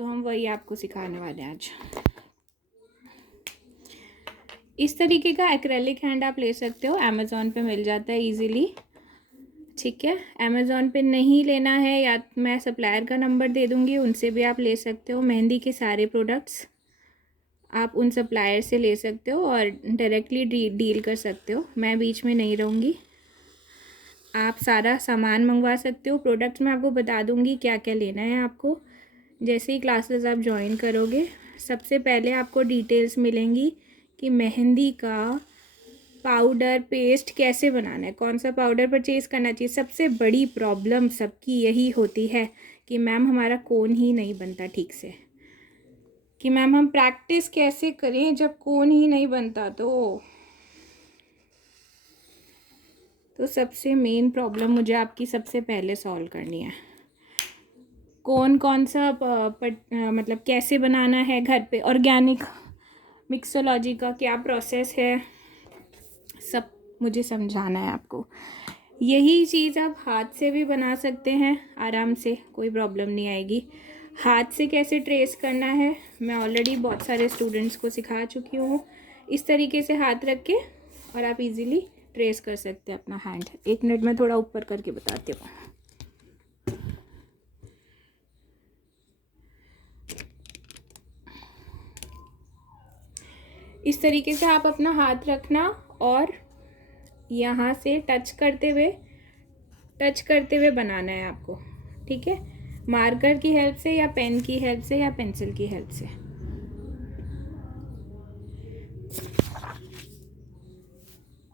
तो हम वही आपको सिखाने वाले हैं आज। इस तरीके का एक्रेलिक हैंड आप ले सकते हो, अमेज़ॉन पे मिल जाता है इजीली, ठीक है। अमेज़ॉन पे नहीं लेना है या मैं सप्लायर का नंबर दे दूँगी, उनसे भी आप ले सकते हो। मेहंदी के सारे प्रोडक्ट्स आप उन सप्लायर से ले सकते हो और डायरेक्टली डील कर सकते हो, मैं बीच में नहीं रहूँगी। आप सारा सामान मंगवा सकते हो। प्रोडक्ट्स मैं आपको बता दूँगी क्या क्या लेना है आपको। जैसे ही क्लासेस आप ज्वाइन करोगे, सबसे पहले आपको डिटेल्स मिलेंगी कि मेहंदी का पाउडर पेस्ट कैसे बनाना है, कौन सा पाउडर परचेज़ करना चाहिए। सबसे बड़ी प्रॉब्लम सबकी यही होती है कि मैम हमारा कोन ही नहीं बनता ठीक से, कि मैम हम प्रैक्टिस कैसे करें जब कोन ही नहीं बनता। तो सबसे मेन प्रॉब्लम मुझे आपकी सबसे पहले सॉल्व करनी है। कौन सा मतलब कैसे बनाना है घर पे, ऑर्गेनिक मिक्सोलॉजी का क्या प्रोसेस है, सब मुझे समझाना है आपको। यही चीज़ आप हाथ से भी बना सकते हैं आराम से, कोई प्रॉब्लम नहीं आएगी। हाथ से कैसे ट्रेस करना है मैं ऑलरेडी बहुत सारे स्टूडेंट्स को सिखा चुकी हूँ। इस तरीके से हाथ रख के और आप इजीली ट्रेस कर सकते हैं अपना हैंड। 1 मिनट में थोड़ा ऊपर करके बताती हूँ। इस तरीके से आप अपना हाथ रखना और यहाँ से टच करते हुए बनाना है आपको, ठीक है। मार्कर की हेल्प से या पेन की हेल्प से या पेंसिल की हेल्प से।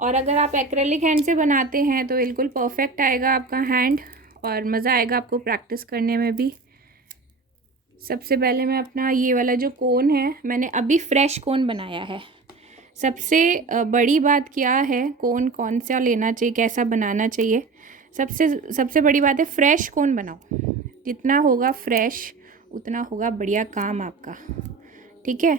और अगर आप एक्रेलिक हैंड से बनाते हैं तो बिल्कुल परफेक्ट आएगा आपका हैंड और मज़ा आएगा आपको प्रैक्टिस करने में भी। सबसे पहले मैं अपना ये वाला जो कोन है, मैंने अभी फ्रेश कोन बनाया है। सबसे बड़ी बात क्या है, कोन कौन सा लेना चाहिए, कैसा बनाना चाहिए। सबसे बड़ी बात है फ्रेश कोन बनाओ। जितना होगा फ्रेश उतना होगा बढ़िया काम आपका, ठीक है।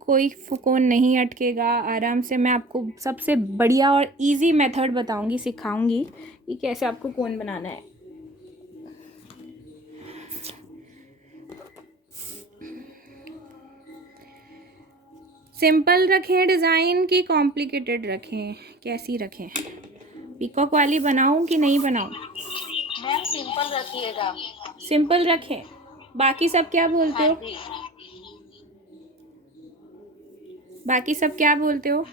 कोई कोन नहीं अटकेगा आराम से। मैं आपको सबसे बढ़िया और इजी मेथड बताऊंगी, सिखाऊंगी कि कैसे आपको कोन बनाना है। सिंपल रखें डिज़ाइन की कॉम्प्लिकेटेड रखें, कैसी रखें? पीकॉक वाली बनाऊं कि नहीं बनाऊं? मैम सिंपल रखिएगा। सिंपल रखें। बाकी सब क्या बोलते हो? बाकी सब क्या बोलते हो?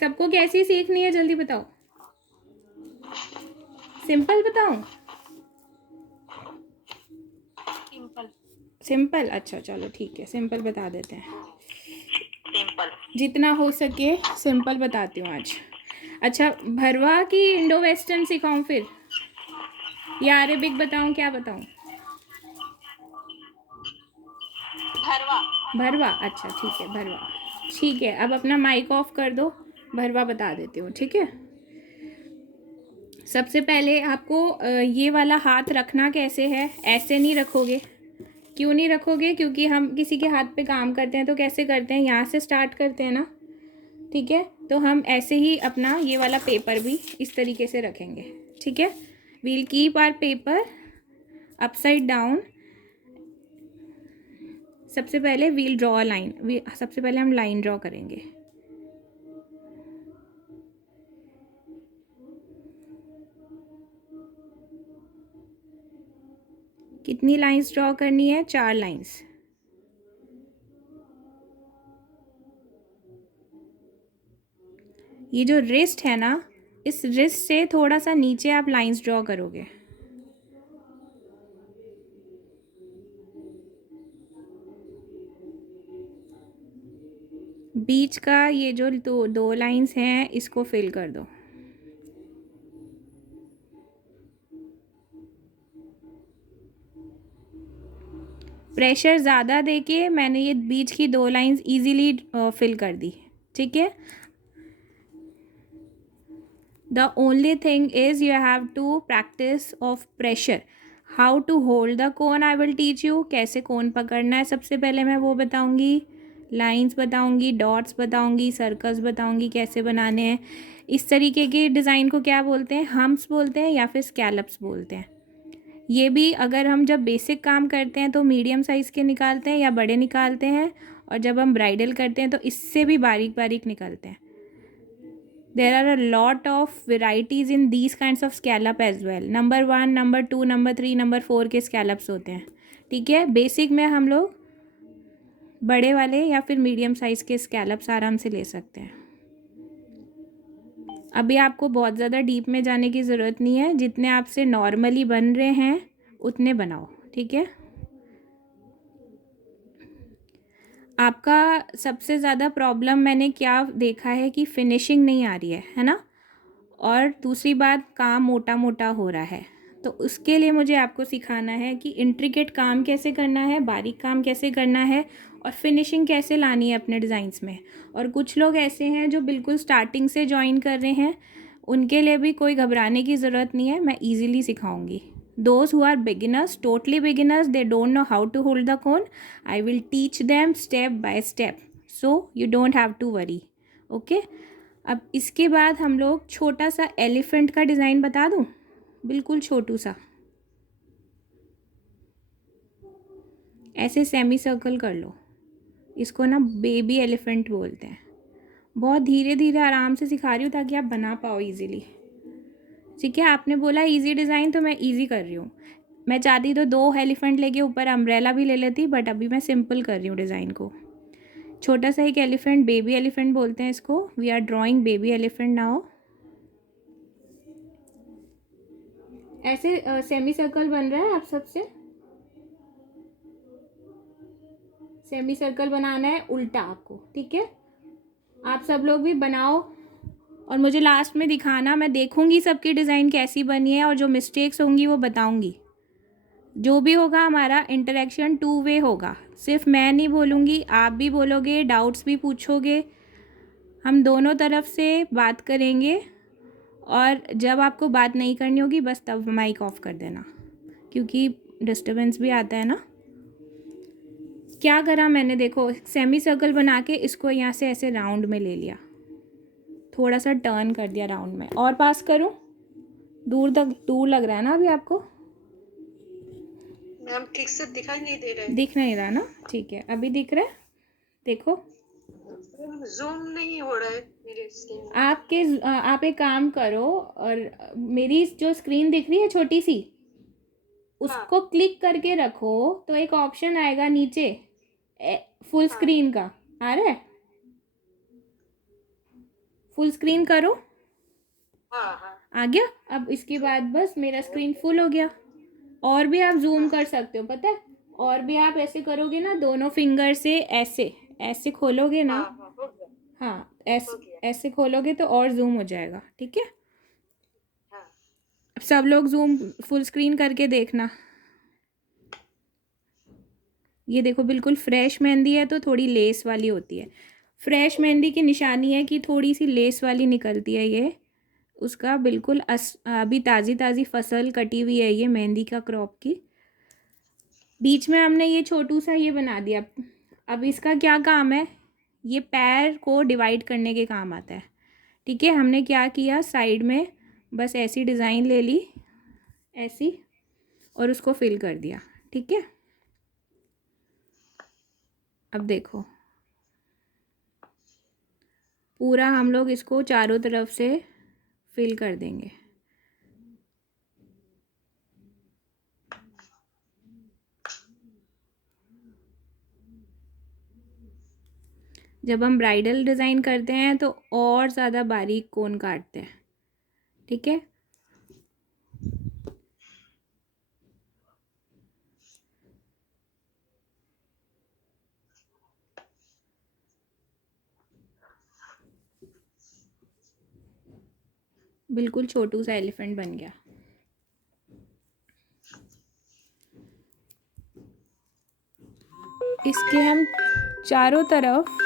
सबको कैसी सीखनी है जल्दी बताओ। सिंपल बताऊं? सिंपल, अच्छा चलो ठीक है, सिंपल बता देते हैं। सिंपल जितना हो सके सिंपल बताती हूँ आज। अच्छा, भरवा की इंडो वेस्टर्न सिखाऊं फिर, या अरेबिक बताऊं, क्या बताऊं? भरवा, अच्छा ठीक है भरवा। ठीक है, अब अपना माइक ऑफ कर दो, भरवा बता देती हूँ, ठीक है। सबसे पहले आपको ये वाला हाथ रखना कैसे है, ऐसे नहीं रखोगे। क्यों नहीं रखोगे? क्योंकि हम किसी के हाथ पे काम करते हैं तो कैसे करते हैं, यहाँ से स्टार्ट करते हैं ना, ठीक है। तो हम ऐसे ही अपना ये वाला पेपर भी इस तरीके से रखेंगे, ठीक है। We'll keep our paper upside down. सबसे पहले वील ड्रॉ अ लाइन, सबसे पहले हम लाइन ड्रॉ करेंगे। कितनी लाइंस ड्रॉ करनी है? 4 लाइंस। ये जो रिस्ट है ना, इस रिस्ट से थोड़ा सा नीचे आप लाइंस ड्रॉ करोगे। बीच का ये जो दो लाइंस हैं इसको फिल कर दो। प्रेशर ज़्यादा देके मैंने ये बीच की 2 लाइंस इजीली फिल कर दी, ठीक है। The only thing is you have to practice of pressure. How to hold the cone I will teach you. कैसे कोन पकड़ना है सबसे पहले मैं वो बताऊंगी। लाइंस बताऊंगी, डॉट्स बताऊंगी, सर्कल्स बताऊंगी कैसे बनाने हैं। इस तरीके के डिज़ाइन को क्या बोलते हैं, हम्प्स बोलते हैं या फिर स्कैलप्स बोलते हैं। ये भी अगर हम जब बेसिक काम करते हैं तो मीडियम साइज़ के निकालते हैं या बड़े निकालते हैं, और जब हम ब्राइडल करते हैं तो इससे भी बारीक बारीक निकलते हैं। There are a lot of varieties in these kinds of scallop as well. Number 1, number 2, number 3, number 4 के स्कैलप्स होते हैं। ठीक है, बेसिक में हम लोग बड़े वाले या फिर मीडियम साइज़ के स्कैलप्स आराम से ले सकते हैं। अभी आपको बहुत ज़्यादा डीप में जाने की ज़रूरत नहीं है, जितने आपसे नॉर्मली बन रहे हैं उतने बनाओ। ठीक है, आपका सबसे ज़्यादा प्रॉब्लम मैंने क्या देखा है कि फिनिशिंग नहीं आ रही है ना, और दूसरी बात काम मोटा मोटा हो रहा है। तो उसके लिए मुझे आपको सिखाना है कि इंट्रिकेट काम कैसे करना है, बारीक काम कैसे करना है, और फिनिशिंग कैसे लानी है अपने डिज़ाइंस में। और कुछ लोग ऐसे हैं जो बिल्कुल स्टार्टिंग से ज्वाइन कर रहे हैं, उनके लिए भी कोई घबराने की ज़रूरत नहीं है, मैं easily सिखाऊंगी। Those who are beginners, totally beginners, they don't know how to hold the cone, I will teach them step by step, so you don't have to worry. Okay? अब इसके बाद हम लोग छोटा सा एलिफेंट का डिज़ाइन बता दूं, बिल्कुल छोटू सा, ऐसे सेमी सर्कल कर लो। इसको ना बेबी एलिफेंट बोलते हैं। बहुत धीरे धीरे आराम से सिखा रही हूँ ताकि आप बना पाओ इजीली। ठीक है, आपने बोला इजी डिज़ाइन तो मैं इजी कर रही हूँ। मैं चाहती तो 2 एलिफेंट लेके ऊपर अम्ब्रेला भी ले लेती, बट अभी मैं सिंपल कर रही हूँ डिज़ाइन को। छोटा सा एक एलिफेंट, बेबी एलिफेंट बोलते हैं इसको। We are drawing baby elephant now. ऐसे सेमी सर्कल बन रहा है आप सबसे। सेमी सर्कल बनाना है उल्टा आपको। ठीक है, आप सब लोग भी बनाओ और मुझे लास्ट में दिखाना। मैं देखूंगी सबकी डिज़ाइन कैसी बनी है, और जो मिस्टेक्स होंगी वो बताऊंगी। जो भी होगा हमारा इंटरेक्शन 2 वे होगा, सिर्फ मैं नहीं बोलूँगी, आप भी बोलोगे, डाउट्स भी पूछोगे, हम दोनों तरफ से बात करेंगे। और जब आपको बात नहीं करनी होगी बस तब माइक ऑफ कर देना, क्योंकि डिस्टर्बेंस भी आता है ना। क्या करा मैंने, देखो सेमी सर्कल बना के इसको यहाँ से ऐसे राउंड में ले लिया, थोड़ा सा टर्न कर दिया राउंड में। और पास करूँ, दूर तक, दूर लग रहा है ना अभी आपको? मैम ठीक से दिखाई नहीं दे रहे। दिख नहीं रहा ना, ठीक है, अभी दिख रहा है, देखो। जूम नहीं हो रहा है मेरे स्क्रीन में। आप एक काम करो, और मेरी जो स्क्रीन दिख रही है छोटी सी, उसको क्लिक करके रखो तो एक ऑप्शन आएगा नीचे फुल स्क्रीन का, आ रहा है? फुल स्क्रीन करो, आ गया। अब इसके बाद बस मेरा स्क्रीन फुल हो गया। और भी आप जूम कर सकते हो, पता है, और भी आप ऐसे करोगे ना, दोनों फिंगर से ऐसे ऐसे खोलोगे ना, हाँ ऐसे खोलोगे तो और जूम हो जाएगा। ठीक है, सब लोग जूम फुल स्क्रीन करके देखना। ये देखो बिल्कुल फ्रेश मेहंदी है तो थोड़ी लेस वाली होती है। फ्रेश मेहंदी की निशानी है कि थोड़ी सी लेस वाली निकलती है ये, उसका बिल्कुल अभी ताज़ी ताज़ी फसल कटी हुई है ये मेहंदी का क्रॉप की। बीच में हमने ये छोटू सा ये बना दिया। अब इसका क्या काम है, ये पैर को डिवाइड करने के काम आता है। ठीक है, हमने क्या किया, साइड में बस ऐसी डिज़ाइन ले ली ऐसी, और उसको फिल कर दिया। ठीक है, अब देखो पूरा हम लोग इसको चारों तरफ से फिल कर देंगे। जब हम ब्राइडल डिज़ाइन करते हैं तो और ज़्यादा बारीक कोन काटते हैं। ठीक है, बिल्कुल छोटू सा एलिफेंट बन गया। इसके हम चारों तरफ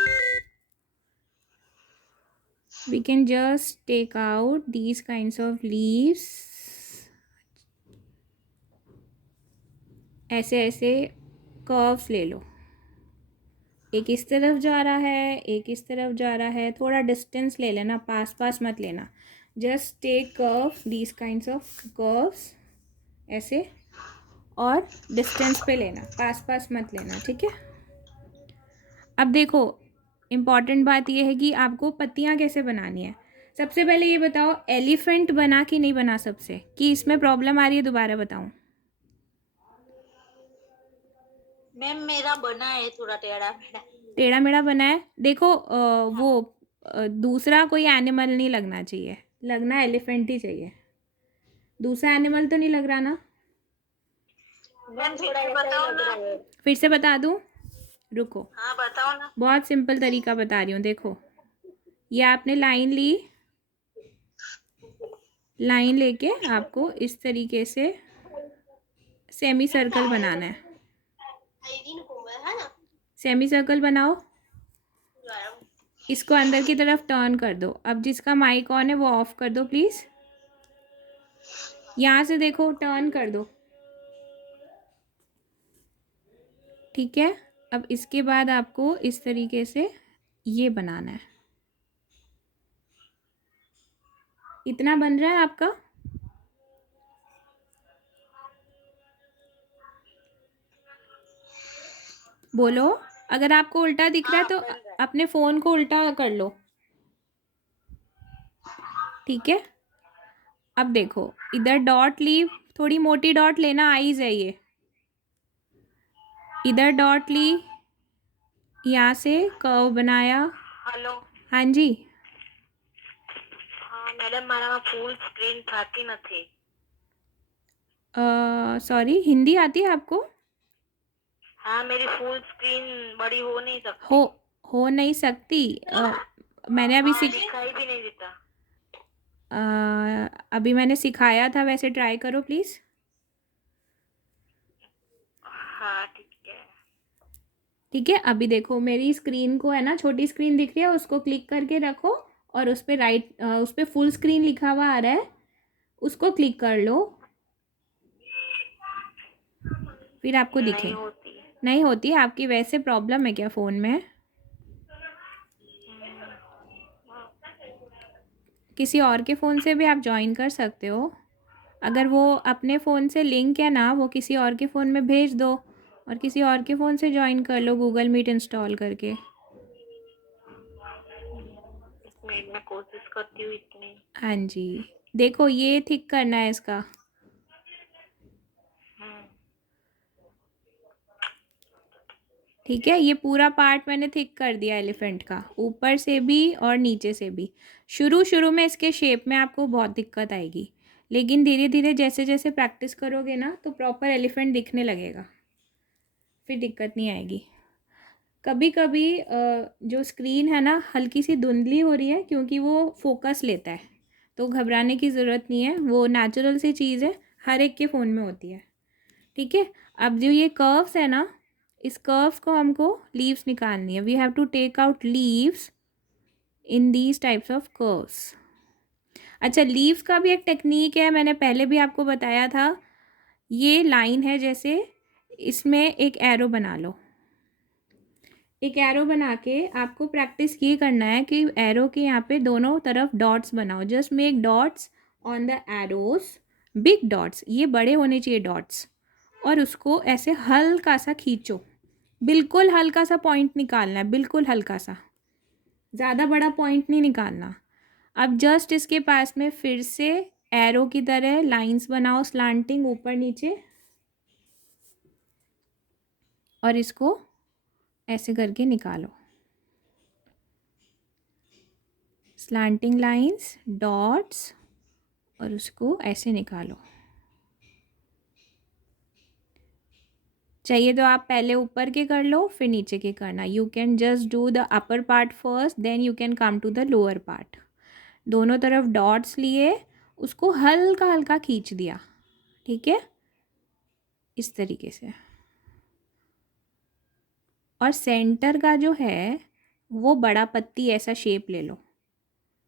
we can just take out these kinds of leaves, ऐसे ऐसे कर्व्स ले लो, एक इस तरफ जा रहा है, एक इस तरफ जा रहा है, थोड़ा डिस्टेंस ले लेना, पास पास मत लेना। Just take curves, these kinds of curves, ऐसे, और डिस्टेंस पे लेना, पास पास मत लेना, ठीक है। अब देखो, इम्पॉर्टेंट बात यह है कि आपको पत्तियाँ कैसे बनानी है। सबसे पहले ये बताओ, एलिफेंट बना कि नहीं बना सबसे, कि इसमें प्रॉब्लम आ रही है, दोबारा बताऊँ। मैम मेरा बना है थोड़ा टेढ़ा मेढ़ा। टेढ़ा मेढ़ा बना है, देखो वो दूसरा कोई एनिमल नहीं लगना चाहिए, लगना एलिफेंट ही चाहिए। दूसरा एनिमल तो नहीं लग रहा ना। मैम थोड़ा ऐसा ही लग रहा है। फिर से बता दूँ, रुको। हाँ बताओ ना। बहुत सिंपल तरीका बता रही हूँ, देखो। ये आपने लाइन ली, लाइन लेके आपको इस तरीके से सेमी सर्कल बनाना है। सेमी सर्कल बनाओ, इसको अंदर की तरफ टर्न कर दो। अब जिसका माइक ऑन है वो ऑफ कर दो प्लीज़। यहाँ से देखो, टर्न कर दो, ठीक है। अब इसके बाद आपको इस तरीके से ये बनाना है। इतना बन रहा है आपका। बोलो, अगर आपको उल्टा दिख रहा है तो अपने फ़ोन को उल्टा कर लो, ठीक है। अब देखो, इधर डॉट ली, थोड़ी मोटी डॉट लेना, आईज है ये। इधर डॉट ली, यहाँ से कर्व बनाया। हेलो। हाँ जी। हाँ मैडम, मारा फुल स्क्रीन थाती નથી। सॉरी, हिंदी आती है आपको? हाँ मेरी फुल स्क्रीन बड़ी हो नहीं सकती। हो नहीं सकती। मैंने अभी दिखाई भी नहीं देता। अभी मैंने सिखाया था, वैसे ट्राई करो प्लीज़। हाँ ठीक है। ठीक है, अभी देखो मेरी स्क्रीन को है ना, छोटी स्क्रीन दिख रही है, उसको क्लिक करके रखो और उस पर उस पर फुल स्क्रीन लिखा हुआ आ रहा है, उसको क्लिक कर लो, फिर आपको दिखे। नहीं होती है आपकी, वैसे प्रॉब्लम है क्या फ़ोन में? किसी और के फ़ोन से भी आप ज्वाइन कर सकते हो। अगर वो अपने फ़ोन से लिंक है ना, वो किसी और के फ़ोन में भेज दो और किसी और के फ़ोन से ज्वाइन कर लो, गूगल मीट इंस्टॉल करके। मैं कोशिश करती हूँ इतनी। हाँ जी, देखो ये ठीक करना है इसका। ठीक है, ये पूरा पार्ट मैंने थिक कर दिया एलिफेंट का, ऊपर से भी और नीचे से भी। शुरू में इसके शेप में आपको बहुत दिक्कत आएगी, लेकिन धीरे धीरे जैसे जैसे प्रैक्टिस करोगे ना तो प्रॉपर एलिफेंट दिखने लगेगा, फिर दिक्कत नहीं आएगी। कभी कभी जो स्क्रीन है ना हल्की सी धुंधली हो रही है क्योंकि वो फोकस लेता है, तो घबराने की ज़रूरत नहीं है, वो नेचुरल सी चीज़ है, हर एक के फ़ोन में होती है, ठीक है। अब जो ये कर्व्स है ना, इस कर्व्स को हमको लीव्स निकालनी है। We have to take out leaves in these types of curves. अच्छा, लीव्स का भी एक टेक्निक है, मैंने पहले भी आपको बताया था। ये लाइन है जैसे, इसमें एक एरो बना लो। एक एरो बना के आपको प्रैक्टिस ये करना है कि एरो के यहाँ पे दोनों तरफ डॉट्स बनाओ। Just make dots on the arrows, big dots, ये बड़े होने चाहिए डॉट्स, और उसको ऐसे हल्का सा खींचो, बिल्कुल हल्का सा पॉइंट निकालना है, बिल्कुल हल्का सा, ज़्यादा बड़ा पॉइंट नहीं निकालना। अब जस्ट इसके पास में फिर से एरो की तरह लाइंस बनाओ, स्लांटिंग ऊपर नीचे, और इसको ऐसे करके निकालो, स्लांटिंग लाइंस, डॉट्स, और उसको ऐसे निकालो। चाहिए तो आप पहले ऊपर के कर लो, फिर नीचे के करना। You can just do the upper part first, then you can come to the lower part. दोनों तरफ डॉट्स लिए, उसको हल्का हल्का खींच दिया, ठीक है, इस तरीके से। और सेंटर का जो है वो बड़ा पत्ती ऐसा शेप ले लो,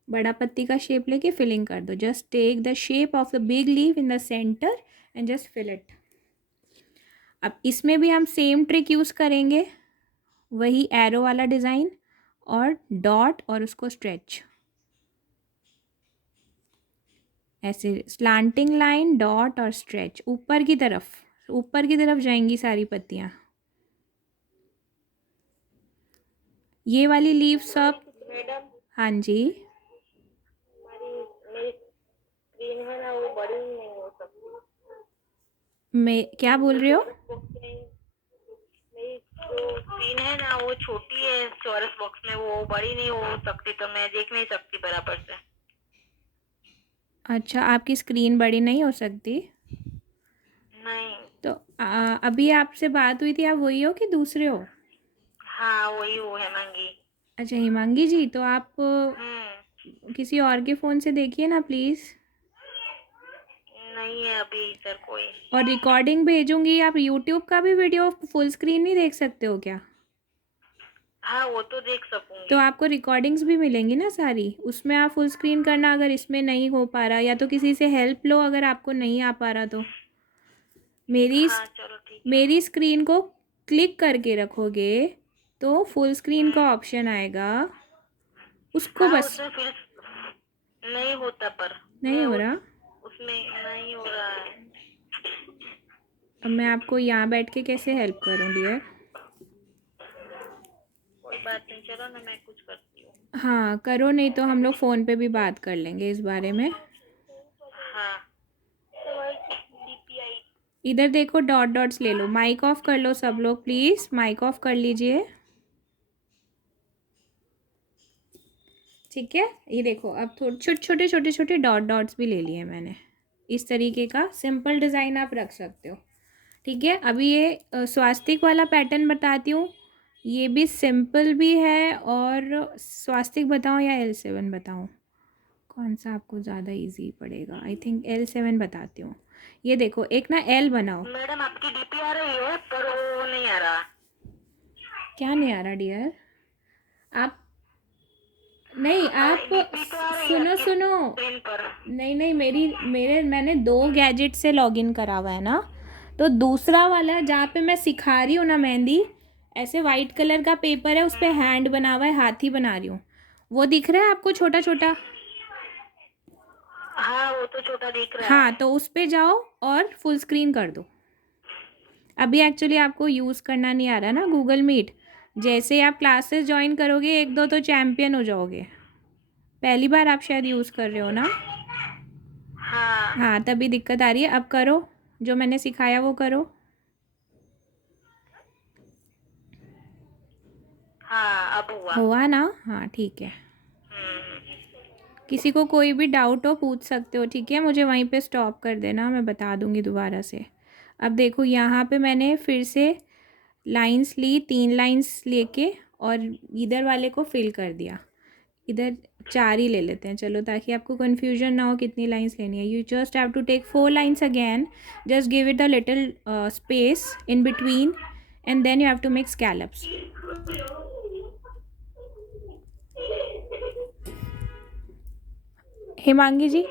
बड़ा पत्ती का शेप लेके फिलिंग कर दो। Just take the shape of the big leaf in the centre and just fill it. अब इसमें भी हम सेम ट्रिक यूज़ करेंगे। वही एरो वाला डिज़ाइन और डॉट और उसको स्ट्रेच, ऐसे स्लांटिंग लाइन डॉट और स्ट्रेच ऊपर की तरफ जाएंगी सारी पत्तियाँ। ये वाली लीव सब। मैडम हाँ जी, मेरी स्क्रीन है ना वो बड़ी नहीं हो सकती। मैं क्या बोल रहे हो? मेरी जो स्क्रीन है ना वो छोटी है चौरस बॉक्स में, वो बड़ी नहीं हो सकती, तो मैं देख नहीं सकती बराबर से। अच्छा, आपकी स्क्रीन बड़ी नहीं हो सकती? नहीं। तो अभी आपसे बात हुई थी, आप वही हो कि दूसरे हो? हाँ वही वो है मंगी। अच्छा हिमांगी जी, तो आप हम्म। किसी और के फ़ोन से देखिए ना प्लीज़। नहीं है अभी इधर कोई। और रिकॉर्डिंग भेजूंगी, आप यूट्यूब का भी वीडियो फुल स्क्रीन नहीं देख सकते हो क्या? हाँ वो तो देख तो सकूंगी। आपको रिकॉर्डिंग्स भी मिलेंगी ना सारी, उसमें आप फुल स्क्रीन करना, अगर इसमें नहीं हो पा रहा, या तो किसी से हेल्प लो अगर आपको नहीं आ पा रहा तो। मेरी हाँ चलो ठीक है। मेरी स्क्रीन को क्लिक करके रखोगे तो फुल स्क्रीन का हम्म। ऑप्शन आएगा, उसको हाँ बस। उसमें फिर नहीं होता पर नहीं मैं हो उस रहा? उसमें नहीं हो रहा है। अब मैं आपको यहाँ बैठ के कैसे हेल्प करूँ डियर? कोई बात नहीं, चलो ना मैं कुछ करती हूँ। हाँ करो, नहीं तो हम लोग फ़ोन पे भी बात कर लेंगे इस बारे में। हाँ तो वही DPI। इधर देखो, डॉट डॉट्स ले लो, माइक ऑफ कर लो सब लोग प्लीज़, माइक ऑफ कर लीजिए। ठीक है, ये देखो अब थोड़े छोटे छोटे छोटे डॉट डॉट्स भी ले लिए मैंने। इस तरीके का सिंपल डिज़ाइन आप रख सकते हो। ठीक है, अभी ये स्वास्तिक वाला पैटर्न बताती हूँ। ये भी सिंपल भी है, और स्वास्तिक बताऊँ या L7 बताऊँ, कौन सा आपको ज़्यादा इजी पड़ेगा? आई थिंक L7 बताती हूँ। ये देखो, एक ना एल बनाओ। मैडम आपकी DP आ रही है पर वो नहीं आ रहा। क्या नहीं आ रहा डियर? आप नहीं, आप DP तो आ रही है सुनो आपकी सुनो, स्क्रीन पर। नहीं नहीं, मैंने 2 गैजेट से लॉगिन करा हुआ है ना, तो दूसरा वाला जहाँ पे मैं सिखा रही हूँ ना मेहंदी, ऐसे वाइट कलर का पेपर है, उस पर हैंड बना हुआ है, हाथी बना रही हूँ, वो दिख रहा है आपको छोटा छोटा? हाँ वो तो छोटा दिख रहा हाँ, है। तो उस पे जाओ और फुल स्क्रीन कर दो। अभी एक्चुअली आपको यूज़ करना नहीं आ रहा ना गूगल मीट, जैसे ही आप क्लासेस ज्वाइन करोगे 1-2 तो चैम्पियन हो जाओगे। पहली बार आप शायद यूज़ कर रहे हो ना? हाँ हाँ, तभी दिक्कत आ रही है। अब करो, जो मैंने सिखाया वो करो। हाँ अब हुआ। हुआ ना? हाँ ठीक है। किसी को कोई भी डाउट हो पूछ सकते हो, ठीक है? मुझे वहीं पे स्टॉप कर देना, मैं बता दूंगी दोबारा से। अब देखो, यहाँ पे मैंने फिर से लाइंस ली, 3 लाइंस लेके, और इधर वाले को फिल कर दिया। इधर 4 ही ले लेते हैं चलो, ताकि आपको कन्फ्यूजन ना हो कितनी लाइंस लेनी है। You just have to take 4 lines again, just give it a little space in between, and then you have to make scallops. Himangi ji,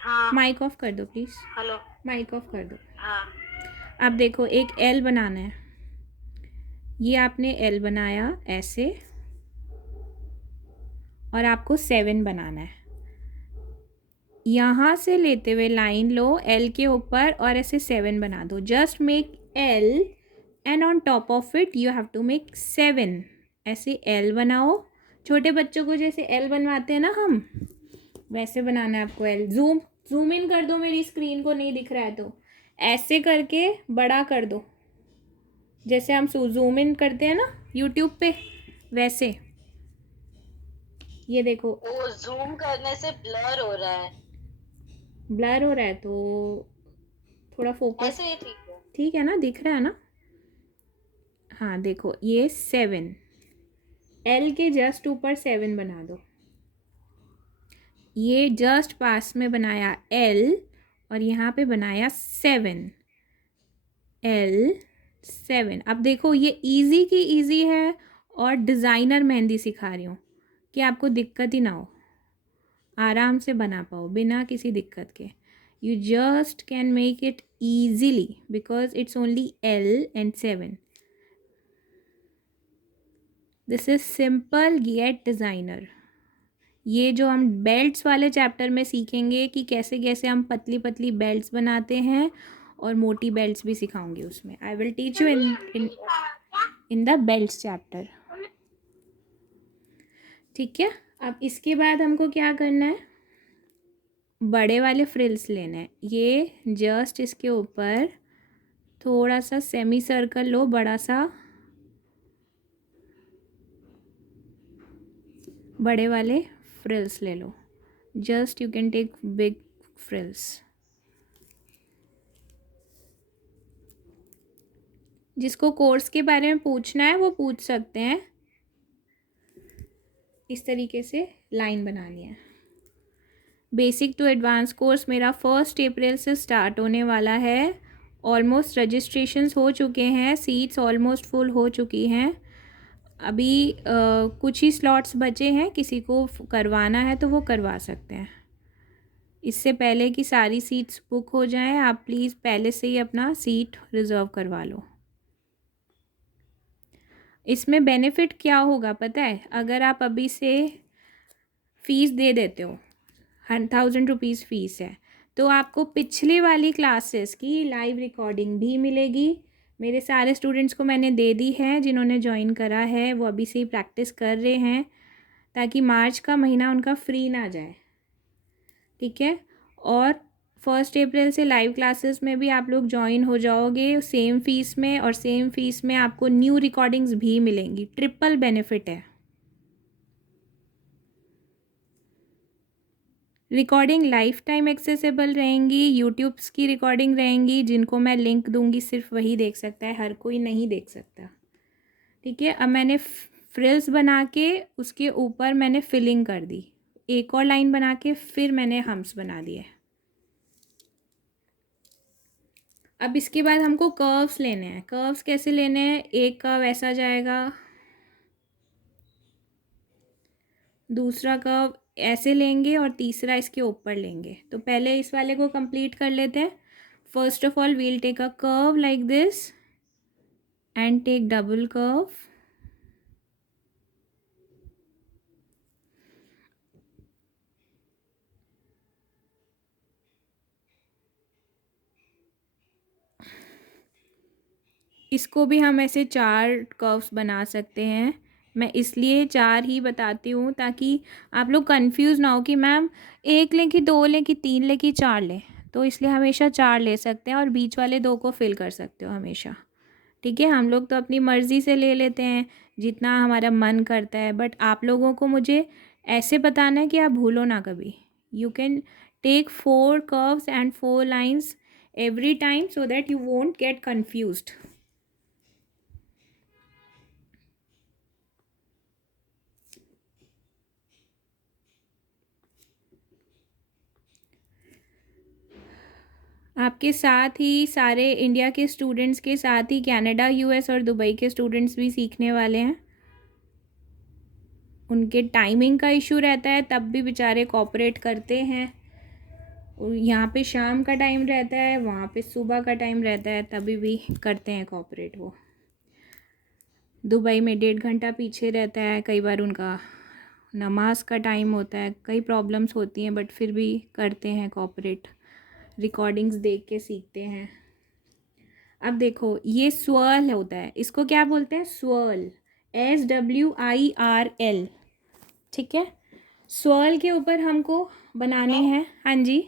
हाँ माइक ऑफ कर दो प्लीज़, हेलो। माइक ऑफ कर दो। हाँ अब देखो, एक एल बनाना है। ये आपने एल बनाया ऐसे, और आपको 7 बनाना है। यहाँ से लेते हुए लाइन लो एल के ऊपर, और ऐसे 7 बना दो। Just make L, and on top of it you have to make 7। ऐसे एल बनाओ, छोटे बच्चों को जैसे एल बनवाते हैं ना हम, वैसे बनाना है आपको एल। जूम इन कर दो, मेरी स्क्रीन को नहीं दिख रहा है तो ऐसे करके बड़ा कर दो, जैसे हम जूम इन करते हैं ना यूट्यूब पे, वैसे। ये देखो, वो जूम करने से ब्लर हो रहा है। ब्लर हो रहा है तो थोड़ा फोकस। ऐसे ही ठीक है। ठीक है ना, दिख रहा है ना? हाँ देखो, ये 7, एल के जस्ट ऊपर 7 बना दो। ये जस्ट पास में बनाया एल, और यहाँ पे बनाया 7, L7। अब देखो, ये इजी की इजी है, और डिज़ाइनर मेहंदी सिखा रही हूँ कि आपको दिक्कत ही ना हो, आराम से बना पाओ बिना किसी दिक्कत के। You just can make it easily because it's only L and 7। This is simple get designer. ये जो हम बेल्ट्स वाले चैप्टर में सीखेंगे कि कैसे कैसे हम पतली पतली बेल्ट्स बनाते हैं, और मोटी बेल्ट्स भी सिखाऊंगी उसमें। आई will teach you in the belts chapter. ठीक है, अब इसके बाद हमको क्या करना है, बड़े वाले फ्रिल्स लेने हैं। ये जस्ट इसके ऊपर थोड़ा सा सेमी सर्कल लो, बड़ा सा, बड़े वाले फ्रिल्स ले लो। Just you can take big frills. जिसको कोर्स के बारे में पूछना है वो पूछ सकते हैं। इस तरीके से लाइन बनानी है। बेसिक टू एडवांस कोर्स मेरा 1 अप्रैल से स्टार्ट होने वाला है। ऑलमोस्ट रजिस्ट्रेशंस हो चुके हैं, सीट्स ऑलमोस्ट फुल हो चुकी हैं। अभी कुछ ही स्लॉट्स बचे हैं, किसी को करवाना है तो वो करवा सकते हैं। इससे पहले कि सारी सीट्स बुक हो जाएं, आप प्लीज़ पहले से ही अपना सीट रिज़र्व करवा लो। इसमें बेनिफिट क्या होगा पता है, अगर आप अभी से फ़ीस दे देते हो, 1000 रुपीज़ फ़ीस है, तो आपको पिछली वाली क्लासेस की लाइव रिकॉर्डिंग भी मिलेगी। मेरे सारे स्टूडेंट्स को मैंने दे दी है, जिन्होंने ज्वाइन करा है वो अभी से ही प्रैक्टिस कर रहे हैं, ताकि मार्च का महीना उनका फ्री ना जाए। ठीक है, और 1 अप्रैल से लाइव क्लासेस में भी आप लोग ज्वाइन हो जाओगे सेम फीस में, और सेम फीस में आपको न्यू रिकॉर्डिंग्स भी मिलेंगी। ट्रिपल बेनिफिट है। रिकॉर्डिंग लाइफ टाइम एक्सेसिबल रहेंगी, यूट्यूब्स की रिकॉर्डिंग रहेंगी, जिनको मैं लिंक दूंगी सिर्फ वही देख सकता है, हर कोई नहीं देख सकता। ठीक है, अब मैंने फ्रिल्स बना के उसके ऊपर मैंने फिलिंग कर दी, एक और लाइन बना के फिर मैंने हम्स बना दिए। अब इसके बाद हमको कर्व्स लेने हैं। कर्व्स कैसे लेने हैं, एक कर्व ऐसा जाएगा, दूसरा कर्व ऐसे लेंगे, और तीसरा इसके ऊपर लेंगे। तो पहले इस वाले को कंप्लीट कर लेते हैं। First of all we'll take a curve like this and take double curve. इसको भी हम ऐसे 4 कर्व्स बना सकते हैं। मैं इसलिए 4 ही बताती हूँ ताकि आप लोग कंफ्यूज ना हो कि मैम 1 लें कि 2 लें कि 3 लें कि 4 लें। तो इसलिए हमेशा 4 ले सकते हैं, और बीच वाले 2 को फिल कर सकते हो हमेशा। ठीक है, हम लोग तो अपनी मर्ज़ी से ले लेते हैं जितना हमारा मन करता है, बट आप लोगों को मुझे ऐसे बताना है कि आप भूलो ना कभी। You can take 4 curves and 4 lines every time so that you won't get confused. आपके साथ ही सारे इंडिया के स्टूडेंट्स के साथ ही कनाडा, यूएस और दुबई के स्टूडेंट्स भी सीखने वाले हैं। उनके टाइमिंग का इशू रहता है, तब भी बेचारे कोऑपरेट करते हैं। यहाँ पे शाम का टाइम रहता है, वहाँ पे सुबह का टाइम रहता है, तभी भी करते हैं कोऑपरेट। वो दुबई में 1.5 घंटा पीछे रहता है, कई बार उनका नमाज का टाइम होता है, कई प्रॉब्लम्स होती हैं, बट फिर भी करते हैं कोऑपरेट। रिकॉर्डिंग्स देख के सीखते हैं। अब देखो, ये स्वर्ल होता है, इसको क्या बोलते हैं, स्वर्ल, SWIRL। ठीक है, स्वर्ल के ऊपर हमको बनाने हैं। हाँ जी,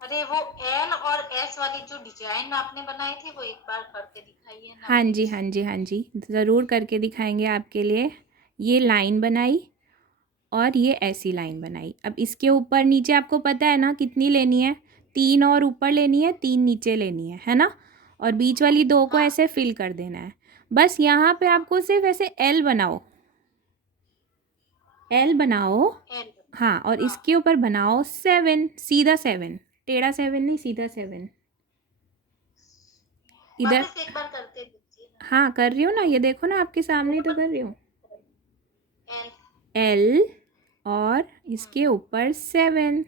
अरे वो एल और एस वाली जो डिजाइन आपने बनाई थी वो एक बार करके दिखाइए ना हाँ जी, प्लीज। हाँ जी, हाँ जी, ज़रूर करके दिखाएंगे आपके लिए। ये लाइन बनाई और ये ऐसी लाइन बनाई। अब इसके ऊपर नीचे आपको पता है ना कितनी लेनी है, 3 और ऊपर लेनी है, 3 नीचे लेनी है ना, और बीच वाली 2 को ऐसे फिल कर देना है। बस यहाँ पे आपको सिर्फ ऐसे एल बनाओ, एल बनाओ। एल। हाँ, और हाँ, इसके ऊपर बनाओ 7, सीधा 7, टेढ़ा 7 नहीं, सीधा 7। इधर, वापस एक बार करके दीजिए ना। हाँ कर रही हूँ ना, ये देखो ना आपके सामने ही तो कर रही हूँ। एल। एल और इसके ऊपर 7,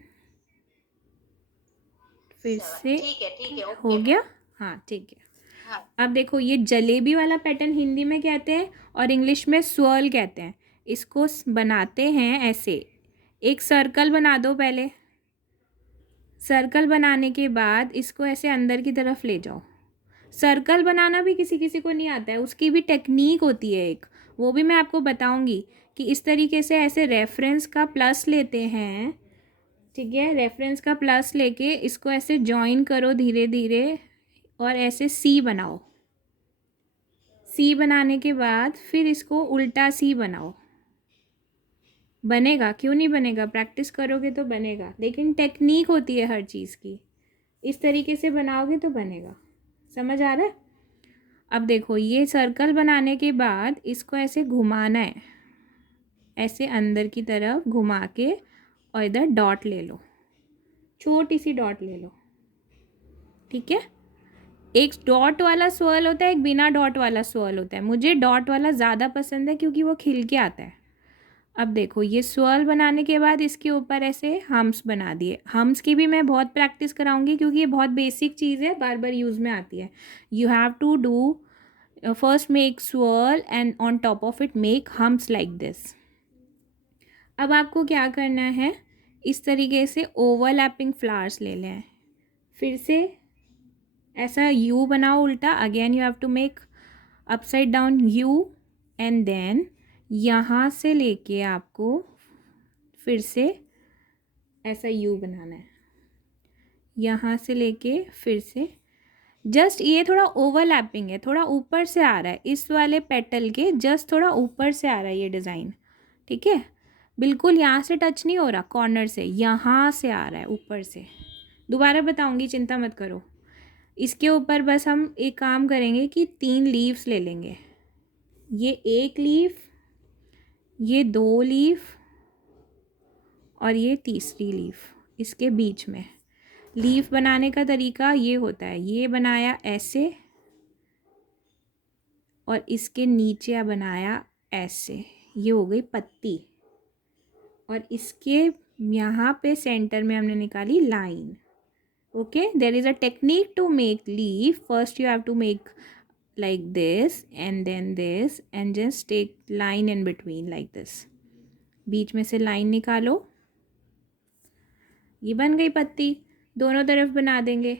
फिर 7 से ठीक है हो ओके गया। मैम। हाँ ठीक है, हाँ। अब देखो, ये जलेबी वाला पैटर्न हिंदी में कहते हैं और इंग्लिश में स्वर्ल कहते हैं। इसको बनाते हैं ऐसे, एक सर्कल बना दो पहले। सर्कल बनाने के बाद इसको ऐसे अंदर की तरफ ले जाओ। सर्कल बनाना भी किसी किसी को नहीं आता है, उसकी भी टेक्निक होती है एक, वो भी मैं आपको बताऊंगी कि इस तरीके से ऐसे रेफरेंस का प्लस लेते हैं। ठीक है, रेफरेंस का प्लस लेके इसको ऐसे जॉइन करो धीरे धीरे और ऐसे सी बनाओ। सी बनाने के बाद फिर इसको उल्टा सी बनाओ। बनेगा, क्यों नहीं बनेगा, प्रैक्टिस करोगे तो बनेगा, लेकिन टेक्निक होती है हर चीज़ की। इस तरीके से बनाओगे तो बनेगा। समझ आ रहा है? अब देखो, ये सर्कल बनाने के बाद इसको ऐसे घुमाना है, ऐसे अंदर की तरफ घुमा के, और इधर डॉट ले लो, छोटी सी डॉट ले लो। ठीक है, एक डॉट वाला स्वर्ल होता है, एक बिना डॉट वाला स्वर्ल होता है। मुझे डॉट वाला ज़्यादा पसंद है क्योंकि वो खिल के आता है। अब देखो, ये स्वर्ल बनाने के बाद इसके ऊपर ऐसे हम्स बना दिए। हम्स की भी मैं बहुत प्रैक्टिस कराऊंगी क्योंकि ये बहुत बेसिक चीज़ है, बार बार यूज़ में आती है। You have to do first make swirl and on top of it make humps like this। अब आपको क्या करना है, इस तरीके से ओवरलैपिंग फ्लावर्स ले लें। फिर से ऐसा यू बनाओ उल्टा, again you have to make upside down U, and then यहाँ से लेके आपको फिर से ऐसा यू बनाना है, यहाँ से लेके फिर से जस्ट, ये थोड़ा ओवरलैपिंग है, थोड़ा ऊपर से आ रहा है, इस वाले पेटल के जस्ट थोड़ा ऊपर से आ रहा है ये डिज़ाइन। ठीक है, बिल्कुल यहाँ से टच नहीं हो रहा, कॉर्नर से, यहाँ से आ रहा है ऊपर से। दोबारा बताऊँगी, चिंता मत करो। इसके ऊपर बस हम एक काम करेंगे कि 3 लीव्स ले लेंगे। ये 1 लीफ, ये 2 लीफ और ये तीसरी लीफ इसके बीच में। लीफ बनाने का तरीका ये होता है, ये बनाया ऐसे और इसके नीचे बनाया ऐसे, ये हो गई पत्ती। और इसके यहाँ पे सेंटर में हमने निकाली line. Okay, there is a technique to make leaf. First you have to make like this and then this and just take line in between like this। बीच में से लाइन निकालो, ये बन गई पत्ती। दोनों तरफ बना देंगे,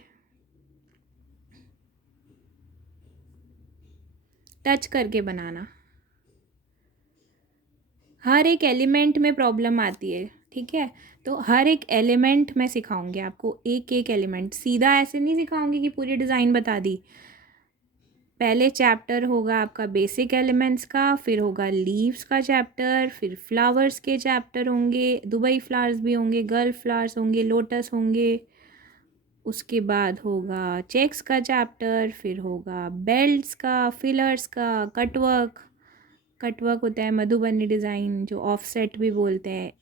टच करके बनाना। हर एक एलिमेंट में प्रॉब्लम आती है, ठीक है, तो हर एक एलिमेंट मैं सिखाऊंगी आपको, एक एक एलिमेंट। सीधा ऐसे नहीं सिखाऊंगी कि पूरी डिज़ाइन बता दी। पहले चैप्टर होगा आपका बेसिक एलिमेंट्स का, फिर होगा लीव्स का चैप्टर, फिर फ्लावर्स के चैप्टर होंगे, दुबई फ्लावर्स भी होंगे, गल्फ फ्लावर्स होंगे, लोटस होंगे। उसके बाद होगा चेक्स का चैप्टर, फिर होगा बेल्ट्स का, फिलर्स का, कटवर्क। कटवर्क होता है मधुबनी डिज़ाइन, जो ऑफसेट भी बोलते हैं,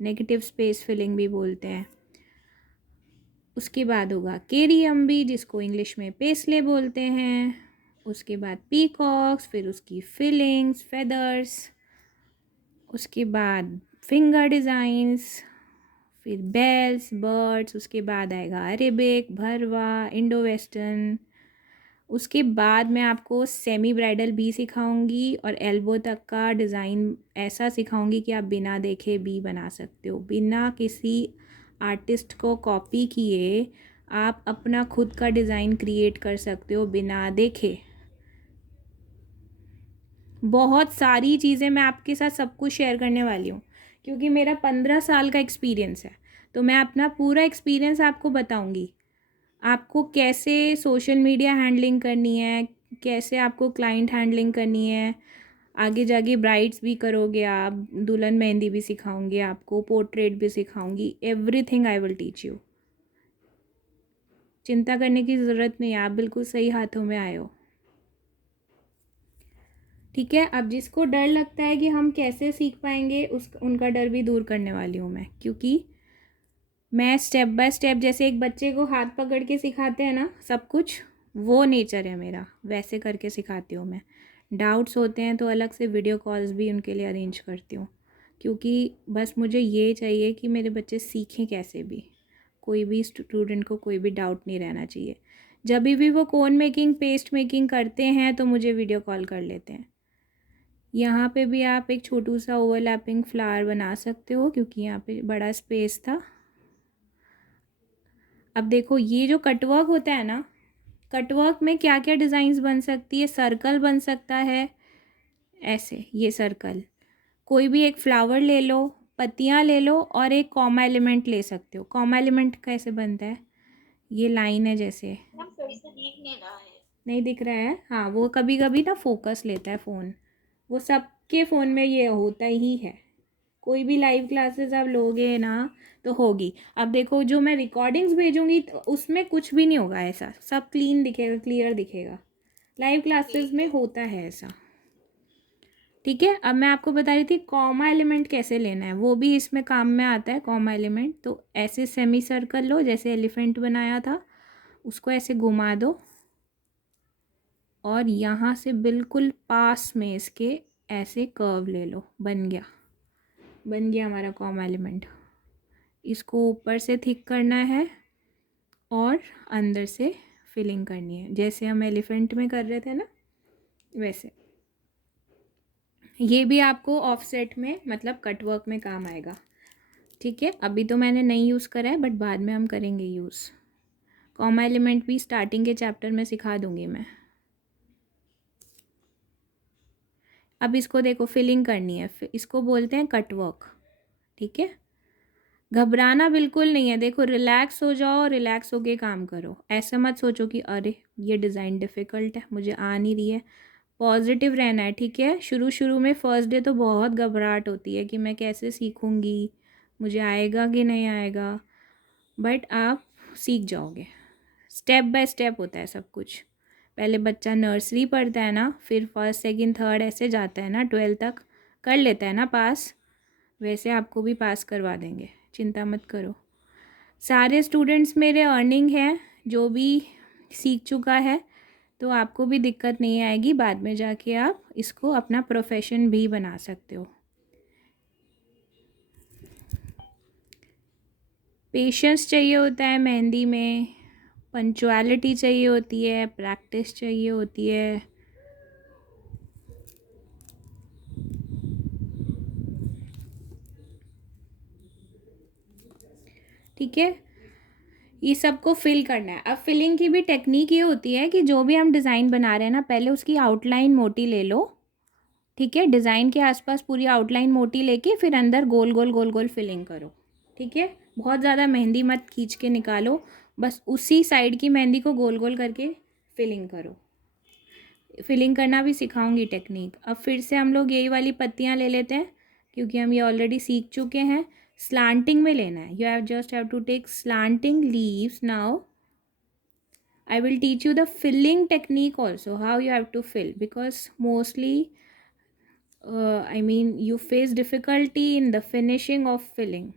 नेगेटिव स्पेस फिलिंग भी बोलते हैं। उसके बाद होगा केरी अम्बी, जिसको इंग्लिश में पेस्ले बोलते हैं। उसके बाद पीकॉक्स, फिर उसकी फिलिंग्स, फेदर्स। उसके बाद फिंगर डिज़ाइंस, फिर बेल्स, बर्ड्स। उसके बाद आएगा अरेबिक, भरवा, इंडो वेस्टर्न। उसके बाद मैं आपको सेमी ब्राइडल भी सिखाऊंगी और एल्बो तक का डिज़ाइन ऐसा सिखाऊंगी कि आप बिना देखे भी बना सकते हो। बिना किसी आर्टिस्ट को कॉपी किए आप अपना खुद का डिज़ाइन क्रिएट कर सकते हो बिना देखे। बहुत सारी चीज़ें मैं आपके साथ सब कुछ शेयर करने वाली हूँ क्योंकि मेरा 15 साल का एक्सपीरियंस है, तो मैं अपना पूरा एक्सपीरियंस आपको बताऊँगी। आपको कैसे सोशल मीडिया हैंडलिंग करनी है, कैसे आपको क्लाइंट हैंडलिंग करनी है, आगे जाके ब्राइड्स भी करोगे आप, दुल्हन मेहंदी भी सिखाऊंगी आपको, पोर्ट्रेट भी सिखाऊंगी, everything I will teach you. चिंता करने की ज़रूरत नहीं है, आप बिल्कुल सही हाथों में आए हो। ठीक है, अब जिसको डर लगता है कि हम कैसे सीख पाएंगे उनका डर भी दूर करने वाली हूँ मैं, क्योंकि मैं स्टेप बाय स्टेप, जैसे एक बच्चे को हाथ पकड़ के सिखाते हैं ना सब कुछ, वो नेचर है मेरा, वैसे करके सिखाती हूँ मैं। डाउट्स होते हैं तो अलग से वीडियो कॉल्स भी उनके लिए अरेंज करती हूँ, क्योंकि बस मुझे ये चाहिए कि मेरे बच्चे सीखें कैसे भी। कोई भी स्टूडेंट को कोई भी डाउट नहीं रहना चाहिए। जब भी वो कोन मेकिंग पेस्ट मेकिंग करते हैं तो मुझे वीडियो कॉल कर लेते हैं। यहाँ पे भी आप एक छोटू सा ओवरलैपिंग फ्लावर बना सकते हो क्योंकि यहाँ पे बड़ा स्पेस था। अब देखो ये जो कटवर्क होता है ना, कटवर्क में क्या क्या डिज़ाइंस बन सकती है। सर्कल बन सकता है ऐसे, ये सर्कल, कोई भी एक फ्लावर ले लो, पत्तियाँ ले लो और एक कॉमा एलिमेंट ले सकते हो। कॉमा एलिमेंट कैसे बनता है, ये लाइन है जैसे, मैम सही से दिख नहीं रहा है। नहीं दिख रहा है, हाँ वो कभी कभी ना फोकस लेता है फ़ोन, वो सबके फ़ोन में ये होता ही है। कोई भी लाइव क्लासेस आप लोगे ना तो होगी। अब देखो जो मैं रिकॉर्डिंग्स भेजूंगी तो उसमें कुछ भी नहीं होगा ऐसा, सब क्लीन दिखेगा, क्लियर दिखेगा। लाइव क्लासेस में होता है ऐसा, ठीक है। अब मैं आपको बता रही थी कॉमा एलिमेंट कैसे लेना है, वो भी इसमें काम में आता है कॉमा एलिमेंट। तो ऐसे सेमी सर्कल लो, जैसे एलिफेंट बनाया था, उसको ऐसे घुमा दो और यहाँ से बिल्कुल पास में इसके ऐसे कर्व ले लो, बन गया, बन गया हमारा कॉमा एलिमेंट। इसको ऊपर से थिक करना है और अंदर से फिलिंग करनी है, जैसे हम एलिफेंट में कर रहे थे ना वैसे। ये भी आपको ऑफसेट में मतलब कटवर्क में काम आएगा, ठीक है। अभी तो मैंने नहीं यूज़ करा है बट बाद में हम करेंगे यूज़। कॉमा एलिमेंट भी स्टार्टिंग के चैप्टर में सिखा दूंगी मैं। अब इसको देखो फिलिंग करनी है, इसको बोलते हैं कटवर्क, ठीक है। घबराना बिल्कुल नहीं है, देखो रिलैक्स हो जाओ, रिलैक्स होके काम करो। ऐसा मत सोचो कि अरे ये डिज़ाइन डिफ़िकल्ट है, मुझे आ नहीं रही है। पॉजिटिव रहना है, ठीक है। शुरू शुरू में फ़र्स्ट डे तो बहुत घबराहट होती है कि मैं कैसे सीखूँगी, मुझे आएगा कि नहीं आएगा, बट आप सीख जाओगे। स्टेप बाय स्टेप होता है सब कुछ। पहले बच्चा नर्सरी पढ़ता है ना, फिर फर्स्ट सेकंड थर्ड ऐसे जाता है ना, 12 तक कर लेता है ना पास, वैसे आपको भी पास करवा देंगे, चिंता मत करो। सारे स्टूडेंट्स मेरे अर्निंग हैं, जो भी सीख चुका है, तो आपको भी दिक्कत नहीं आएगी, बाद में जाके आप इसको अपना प्रोफेशन भी बना सकते हो। पेशेंस चाहिए होता है मेहंदी में, पंचुअलिटी चाहिए होती है, प्रैक्टिस चाहिए होती है। ठीक है, ये सबको फिल करना है। अब फिलिंग की भी टेक्निक ये होती है कि जो भी हम डिज़ाइन बना रहे हैं ना, पहले उसकी आउटलाइन मोटी ले लो, ठीक है। डिज़ाइन के आसपास पूरी आउटलाइन मोटी लेके फिर अंदर गोल गोल गोल गोल फिलिंग करो, ठीक है। बहुत ज़्यादा मेहंदी मत खींच के निकालो, बस उसी साइड की मेहंदी को गोल गोल करके फिलिंग करो। फिलिंग करना भी सिखाऊंगी टेक्निक। अब फिर से हम लोग यही वाली पत्तियाँ ले लेते हैं क्योंकि हम ये ऑलरेडी सीख चुके हैं। स्लांटिंग में लेना है, you just have to take slanting leaves. Now I will teach you the filling technique also, how you have to fill, because mostly I mean you face difficulty in the finishing of filling.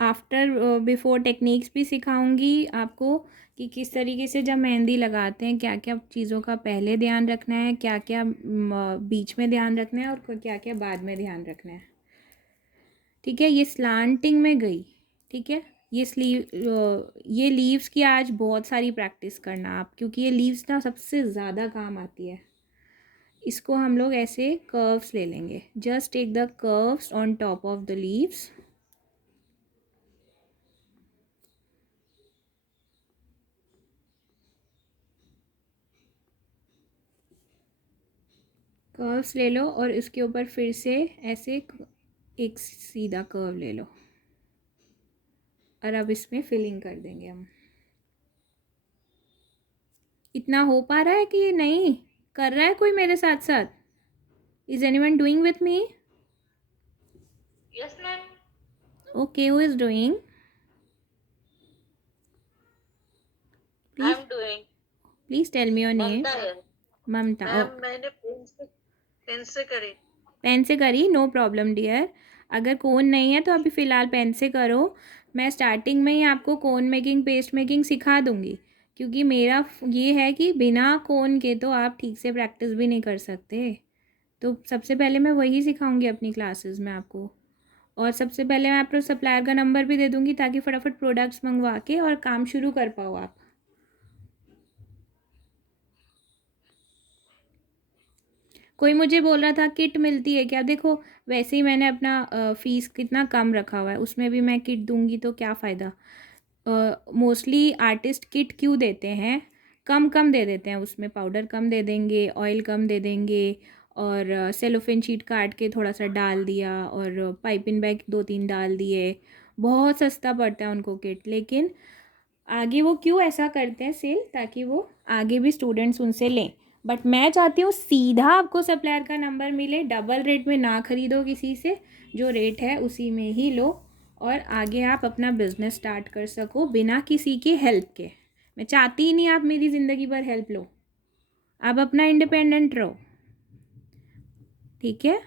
After before techniques भी सिखाऊंगी आपको कि किस तरीके से जब मेहंदी लगाते हैं क्या क्या चीज़ों का पहले ध्यान रखना है, क्या क्या बीच में ध्यान रखना है और क्या क्या बाद में ध्यान रखना है, ठीक है। ये स्लांटिंग में गई, ठीक है। ये लीव्स की आज बहुत सारी प्रैक्टिस करना आप, क्योंकि ये लीव्स ना सबसे ज़्यादा काम आती है। इसको हम लोग ऐसे कर्व्स ले लेंगे, just take the curves on top of the leaves. Curves ले लो और इसके ऊपर फिर से ऐसे एक सीधा कर्व ले लो और अब इसमें फिलिंग कर देंगे हम। इतना हो पा रहा है कि नहीं कर रहा है कोई मेरे साथ साथ? Is anyone doing with me? Yes ma'am. Okay, who is doing? I please am doing. Please tell me your name. Mamta है ममता। मैम, मैंने पेन से करी। पेन से करी, नो प्रॉब्लम डियर। अगर कोन नहीं है तो अभी फ़िलहाल पेन से करो। मैं स्टार्टिंग में ही आपको कोन मेकिंग पेस्ट मेकिंग सिखा दूँगी, क्योंकि मेरा ये है कि बिना कोन के तो आप ठीक से प्रैक्टिस भी नहीं कर सकते। तो सबसे पहले मैं वही सिखाऊंगी अपनी क्लासेस में आपको, और सबसे पहले मैं आपको सप्लायर का नंबर भी दे दूंगी ताकि फटाफट प्रोडक्ट्स मंगवा के और काम शुरू कर पाओ आप। कोई मुझे बोल रहा था किट मिलती है क्या, देखो वैसे ही मैंने अपना फ़ीस कितना कम रखा हुआ है, उसमें भी मैं किट दूंगी तो क्या फ़ायदा। मोस्टली आर्टिस्ट किट क्यों देते हैं, कम कम दे देते हैं, उसमें पाउडर कम दे देंगे, ऑयल कम दे देंगे, और सेलोफेन शीट काट के थोड़ा सा डाल दिया, और पाइपिंग बैग 2-3 डाल दिए, बहुत सस्ता पड़ता है उनको किट। लेकिन आगे वो क्यों ऐसा करते हैं सेल, ताकि वो आगे भी स्टूडेंट्स उनसे लें। बट मैं चाहती हूँ सीधा आपको सप्लायर का नंबर मिले, डबल रेट में ना खरीदो किसी से, जो रेट है उसी में ही लो, और आगे आप अपना बिजनेस स्टार्ट कर सको बिना किसी की हेल्प के। मैं चाहती ही नहीं आप मेरी ज़िंदगी भर हेल्प लो, आप अपना इंडिपेंडेंट रहो, ठीक है।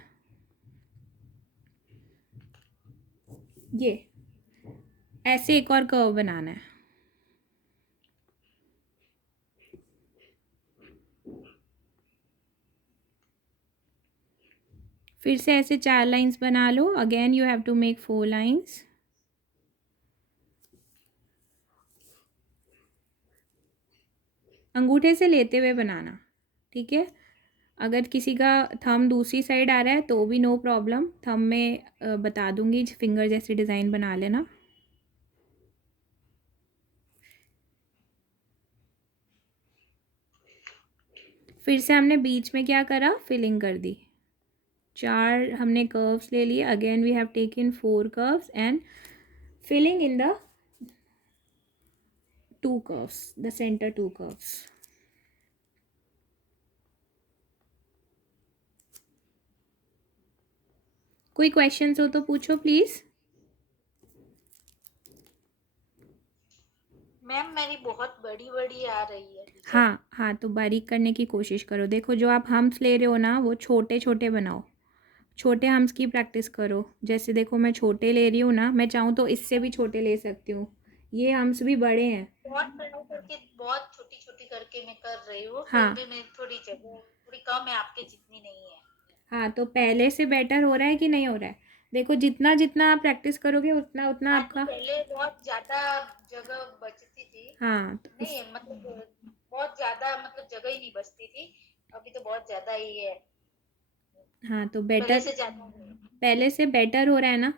ये ऐसे एक और कर्व बनाना है। फिर से ऐसे 4 लाइंस बना लो, again you have to make 4 lines. अंगूठे से लेते हुए बनाना, ठीक है। अगर किसी का थंब दूसरी साइड आ रहा है तो भी नो प्रॉब्लम, थंब में बता दूंगी, फिंगर जैसे डिज़ाइन बना लेना। फिर से हमने बीच में क्या करा, फिलिंग कर दी। 4 हमने कर्व्स ले लिए, again we have taken 4 curves and filling in the 2 curves, the centre 2 curves. कोई क्वेश्चंस हो तो पूछो प्लीज़। मैम मेरी बहुत बड़ी बड़ी आ रही है डिजाइन। हाँ हाँ, तो बारीक करने की कोशिश करो। देखो जो आप हम्स ले रहे हो ना, वो छोटे छोटे बनाओ, छोटे हम्स की प्रैक्टिस करो। जैसे देखो मैं छोटे ले रही हूँ ना, मैं चाहूँ तो इससे भी छोटे ले सकती हूँ, ये हम्स भी बड़े हैं। बहुत बड़ा करके बहुत छोटी छोटी करके मैं कर रही हूँ, फिर हाँ भी मैं थोड़ी जगह थोड़ी कम है, आपके जितनी नहीं है। हाँ, तो पहले से बेटर हो रहा है कि नहीं हो रहा है। देखो जितना जितना आप प्रैक्टिस करोगे उतना उतना हाँ जी, आपका। पहले बहुत ज्यादा जगह बचती थी। हाँ तो नहीं मतलब बहुत ज्यादा मतलब जगह ही नहीं बचती थी, अभी तो बहुत ज्यादा ही है, हाँ तो पहले बेटर, से ज्यादा है। पहले से बेटर हो रहा है ना,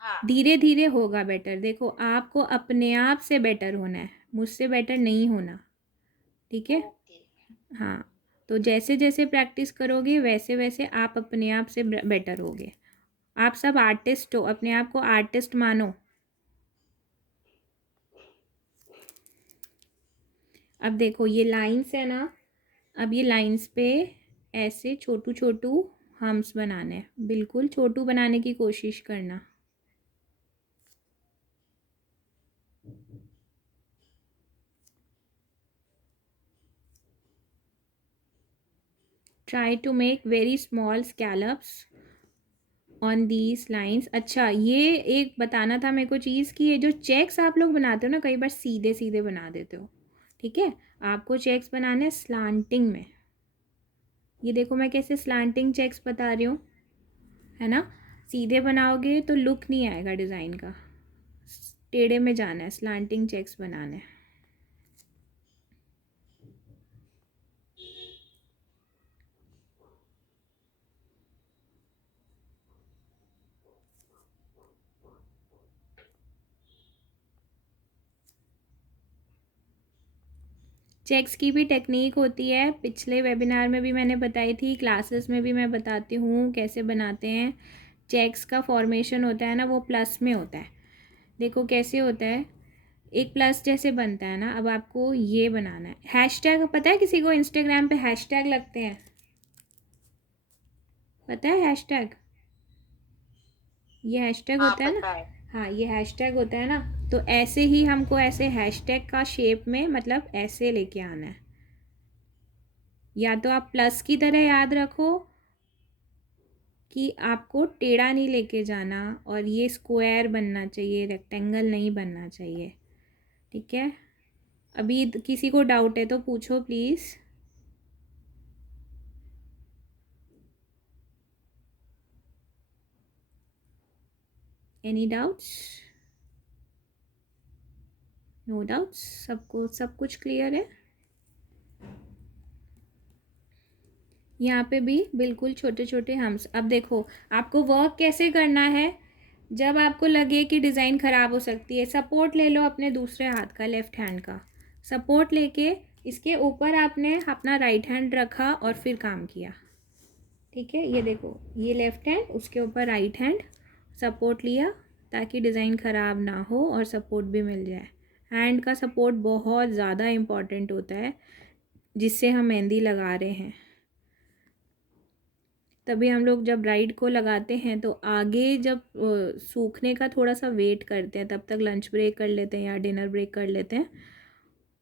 हाँ। धीरे धीरे होगा बेटर। देखो आपको अपने आप से बेटर होना है, मुझसे बेटर नहीं होना, ठीक है। ओके। हाँ, तो जैसे जैसे प्रैक्टिस करोगे वैसे वैसे आप अपने आप से बेटर होगे। आप सब आर्टिस्ट हो, अपने आप को आर्टिस्ट मानो। अब देखो ये लाइंस है ना, अब ये लाइंस पे ऐसे छोटू छोटू हम्स बनाने हैं, बिल्कुल छोटू बनाने की कोशिश करना। Try to make very small scallops on these lines. अच्छा ये एक बताना था मेरे को चीज़ कि ये जो चेक्स आप लोग बनाते हो ना, कई बार सीधे सीधे बना देते हो, ठीक है। आपको चेक्स बनाने हैं स्लांटिंग में। ये देखो मैं कैसे स्लांटिंग चेक्स बता रही हूँ, है ना। सीधे बनाओगे तो लुक नहीं आएगा डिज़ाइन का, टेढ़े में जाना है, स्लांटिंग चेक्स बनाना है। चेक्स की भी टेक्निक होती है, पिछले वेबिनार में भी मैंने बताई थी, क्लासेस में भी मैं बताती हूँ कैसे बनाते हैं। चेक्स का फॉर्मेशन होता है ना, वो प्लस में होता है। देखो कैसे होता है, एक प्लस जैसे बनता है ना। अब आपको ये बनाना है, हैशटैग पता है किसी को, इंस्टाग्राम पे हैशटैग लगते हैं, पता है हैशटैग, ये हैशटैग हाँ होता है ना। पता है। हाँ ये हैशटैग होता है ना, तो ऐसे ही हमको ऐसे हैशटैग का शेप में मतलब ऐसे लेके आना है। या तो आप प्लस की तरह याद रखो कि आपको टेढ़ा नहीं लेके जाना, और ये स्क्वायर बनना चाहिए, रेक्टेंगल नहीं बनना चाहिए, ठीक है। अभी किसी को डाउट है तो पूछो please. Any doubts? No doubts, सबको सब कुछ क्लियर है? यहाँ पे भी बिल्कुल छोटे छोटे हम्स। अब देखो आपको वर्क कैसे करना है। जब आपको लगे कि डिज़ाइन ख़राब हो सकती है, सपोर्ट ले लो अपने दूसरे हाथ का, लेफ़्ट हैंड का सपोर्ट लेके इसके ऊपर आपने अपना राइट हैंड रखा और फिर काम किया। ठीक है, ये देखो, ये लेफ़्ट हैंड, उसके ऊपर राइट हैंड, सपोर्ट लिया ताकि डिज़ाइन ख़राब ना हो और सपोर्ट भी मिल जाए। हैंड का सपोर्ट बहुत ज़्यादा इम्पॉर्टेंट होता है जिससे हम मेहंदी लगा रहे हैं। तभी हम लोग जब ब्राइड को लगाते हैं तो आगे जब सूखने का थोड़ा सा वेट करते हैं, तब तक लंच ब्रेक कर लेते हैं या डिनर ब्रेक कर लेते हैं,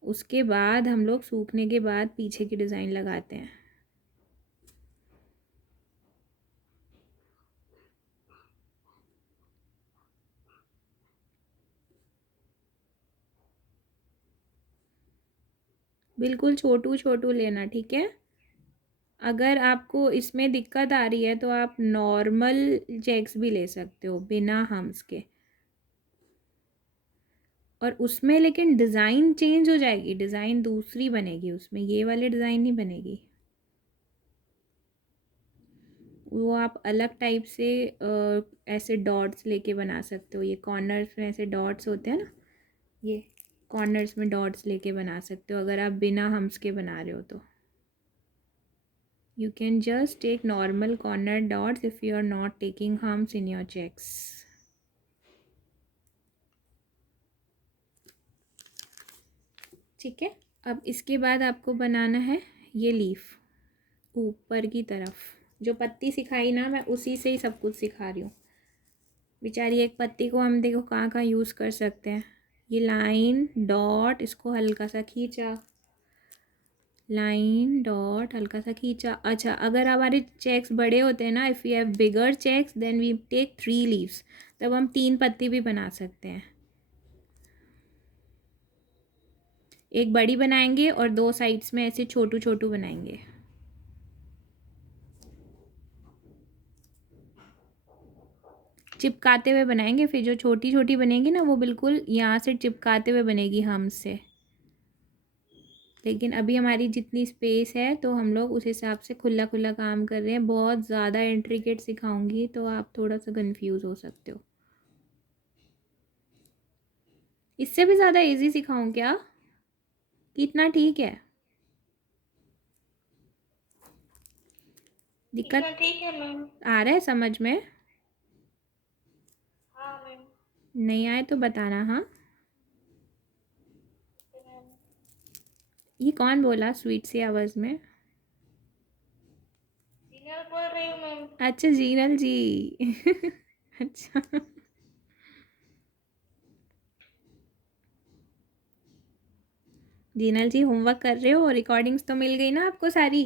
उसके बाद हम लोग सूखने के बाद पीछे की डिज़ाइन लगाते हैं। बिल्कुल छोटू छोटू लेना, ठीक है। अगर आपको इसमें दिक्कत आ रही है तो आप नॉर्मल चेक्स भी ले सकते हो बिना हम्स के, और उसमें लेकिन डिज़ाइन चेंज हो जाएगी, डिज़ाइन दूसरी बनेगी उसमें, ये वाली डिज़ाइन नहीं बनेगी। वो आप अलग टाइप से ऐसे डॉट्स लेके बना सकते हो। ये कॉर्नर्स में ऐसे डॉट्स होते हैं ना, ये कॉर्नर्स में डॉट्स लेके बना सकते हो अगर आप बिना हम्स के बना रहे हो तो। You can just take normal corner dots if you are not taking humps in your checks. ठीक है, अब इसके बाद आपको बनाना है ये लीफ ऊपर की तरफ। जो पत्ती सिखाई ना मैं, उसी से ही सब कुछ सिखा रही हूँ। बेचारी एक पत्ती को हम देखो कहाँ कहाँ यूज़ कर सकते हैं। ये लाइन डॉट, इसको हल्का सा खींचा, लाइन डॉट हल्का सा खींचा। अच्छा, अगर हमारे चेक्स बड़े होते हैं ना, if you have bigger checks then we take 3 leaves, तब हम 3 पत्ती भी बना सकते हैं। एक बड़ी बनाएंगे और 2 साइड्स में ऐसे छोटू छोटू बनाएंगे। चिपकाते हुए बनाएंगे, फिर जो छोटी छोटी बनेगी ना वो बिल्कुल यहाँ से चिपकाते हुए बनेगी हमसे। लेकिन अभी हमारी जितनी स्पेस है तो हम लोग उस हिसाब से खुला खुला काम कर रहे हैं। बहुत ज़्यादा इंट्रिकेट सिखाऊंगी तो आप थोड़ा सा कंफ्यूज हो सकते हो। इससे भी ज़्यादा इजी सिखाऊं क्या? कितना ठीक है? दिक्कत ठीक है मैम। आ रहा है समझ में? हाँ मैम। नहीं आए तो बताना। हाँ, ये कौन बोला स्वीट सी आवाज़ में? सीनियर बोल रही हूँ मैम। अच्छा, जीनल जी। अच्छा, जीनल जी होमवर्क कर रहे हो? रिकॉर्डिंग्स तो मिल गई ना आपको सारी?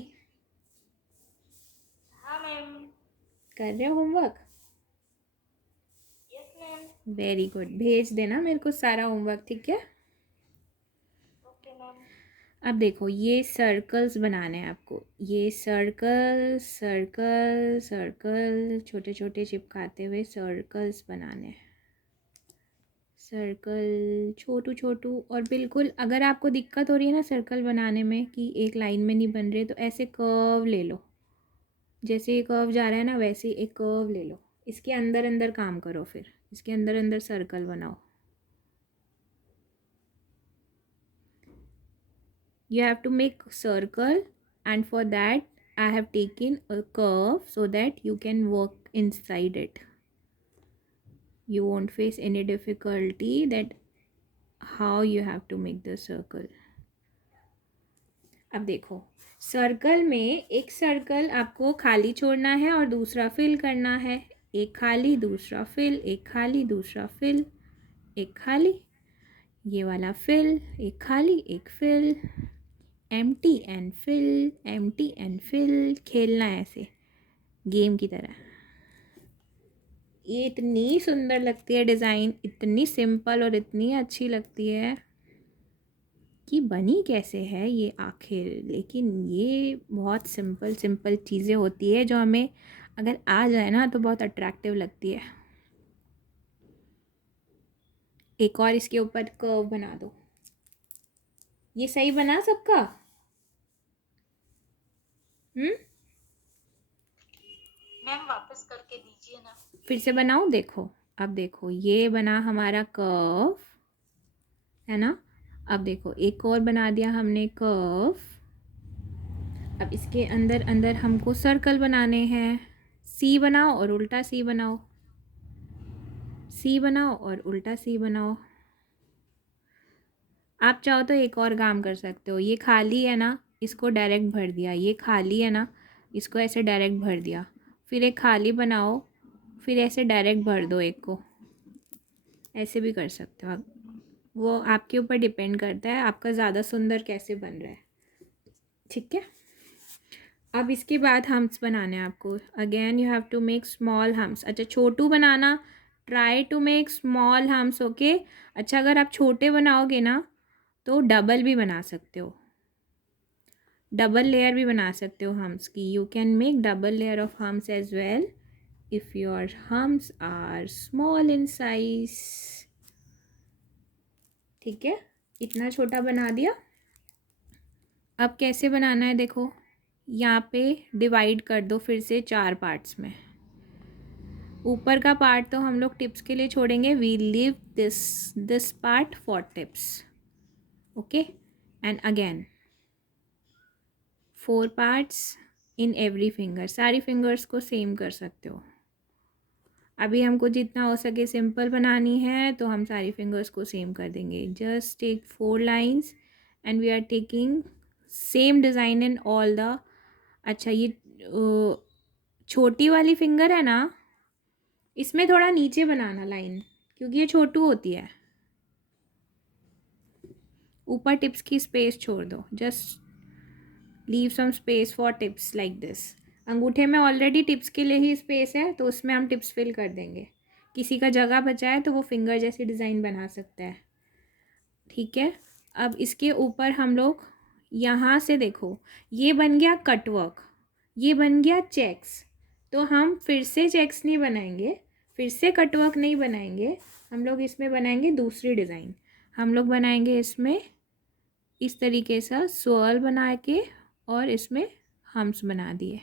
हाँ मैम। कर रहे हो homework? Yes ma'am. Very good, भेज देना मेरे को सारा होमवर्क, ठीक है। Okay ma'am. अब देखो, ये सर्कल्स बनाने हैं आपको। ये सर्कल सर्कल सर्कल छोटे छोटे चिपकाते हुए सर्कल्स बनाने हैं। सर्कल छोटू छोटू, और बिल्कुल अगर आपको दिक्कत हो रही है ना सर्कल बनाने में कि एक लाइन में नहीं बन रहे, तो ऐसे कर्व ले लो। जैसे ये कर्व जा रहा है ना, वैसे एक कर्व ले लो। इसके अंदर अंदर काम करो, फिर इसके अंदर अंदर सर्कल बनाओ। You have to make circle, and for that I have taken a curve so that you can work inside it. You won't face any difficulty that how you have to make the circle. अब देखो, circle में एक circle आपको खाली छोड़ना है और दूसरा फिल करना है। एक खाली दूसरा फिल, एक खाली दूसरा फिल, एक खाली, ये वाला फिल, एक खाली एक fill, empty and fill, empty and fill. खेलना है ऐसे गेम की तरह। ये इतनी सुंदर लगती है डिज़ाइन, इतनी सिंपल और इतनी अच्छी लगती है कि बनी कैसे है ये आखिर। लेकिन ये बहुत सिंपल सिंपल चीज़ें होती है जो हमें अगर आ जाए ना तो बहुत अट्रैक्टिव लगती है। एक और इसके ऊपर कर्व बना दो। ये सही बना सबका? मैम वापस करके दीजिए ना। फिर से बनाओ, देखो। अब देखो ये बना हमारा कर्व, है ना। अब देखो एक और बना दिया हमने कर्व। अब इसके अंदर अंदर हमको सर्कल बनाने हैं। सी बनाओ और उल्टा सी बनाओ, सी बनाओ और उल्टा सी बनाओ। आप चाहो तो एक और काम कर सकते हो, ये खाली है ना, इसको डायरेक्ट भर दिया। ये खाली है ना, इसको ऐसे डायरेक्ट भर दिया। फिर एक खाली बनाओ, फिर ऐसे डायरेक्ट भर दो एक को। ऐसे भी कर सकते हो आप, वो आपके ऊपर डिपेंड करता है आपका ज़्यादा सुंदर कैसे बन रहा है। ठीक है। अब इसके बाद हम्स बनाने हैं आपको। Again you have to make small hems. अच्छा, छोटू बनाना, try to make small hems. Okay. अच्छा, अगर आप छोटे बनाओगे ना तो डबल भी बना सकते हो, डबल लेयर भी बना सकते हो हम्स की। You can make double layer of hums as well if your hums are small in size. ठीक है, इतना छोटा बना दिया। अब कैसे बनाना है देखो, यहाँ पे डिवाइड कर दो फिर से 4 पार्ट्स में। ऊपर का पार्ट तो हम लोग टिप्स के लिए छोड़ेंगे, we leave this part for tips. Okay, and again 4 parts in every finger. सारी फिंगर्स को सेम कर सकते हो। अभी हमको जितना हो सके सिंपल बनानी है तो हम सारी फिंगर्स को सेम कर देंगे। Just take 4 lines and we are taking same design in all the. अच्छा, ये छोटी वाली फिंगर है ना, इसमें थोड़ा नीचे बनाना लाइन, क्योंकि ये छोटू होती है। ऊपर टिप्स की स्पेस छोड़ दो, just leave some space for tips like this. अंगूठे में ऑलरेडी टिप्स के लिए ही स्पेस है तो उसमें हम टिप्स फिल कर देंगे। किसी का जगह बचा है तो वो फिंगर जैसी डिज़ाइन बना सकता है। ठीक है। अब इसके ऊपर हम लोग यहाँ से देखो, ये बन गया कटवर्क, ये बन गया चेक्स। तो हम फिर से चेक्स नहीं बनाएंगे, फिर से कटवर्क नहीं बनाएंगे, हम लोग इसमें बनाएंगे दूसरी डिज़ाइन। हम लोग बनाएंगे इसमें इस तरीके से स्वर्ल बना के और इसमें हम्स बना दिए।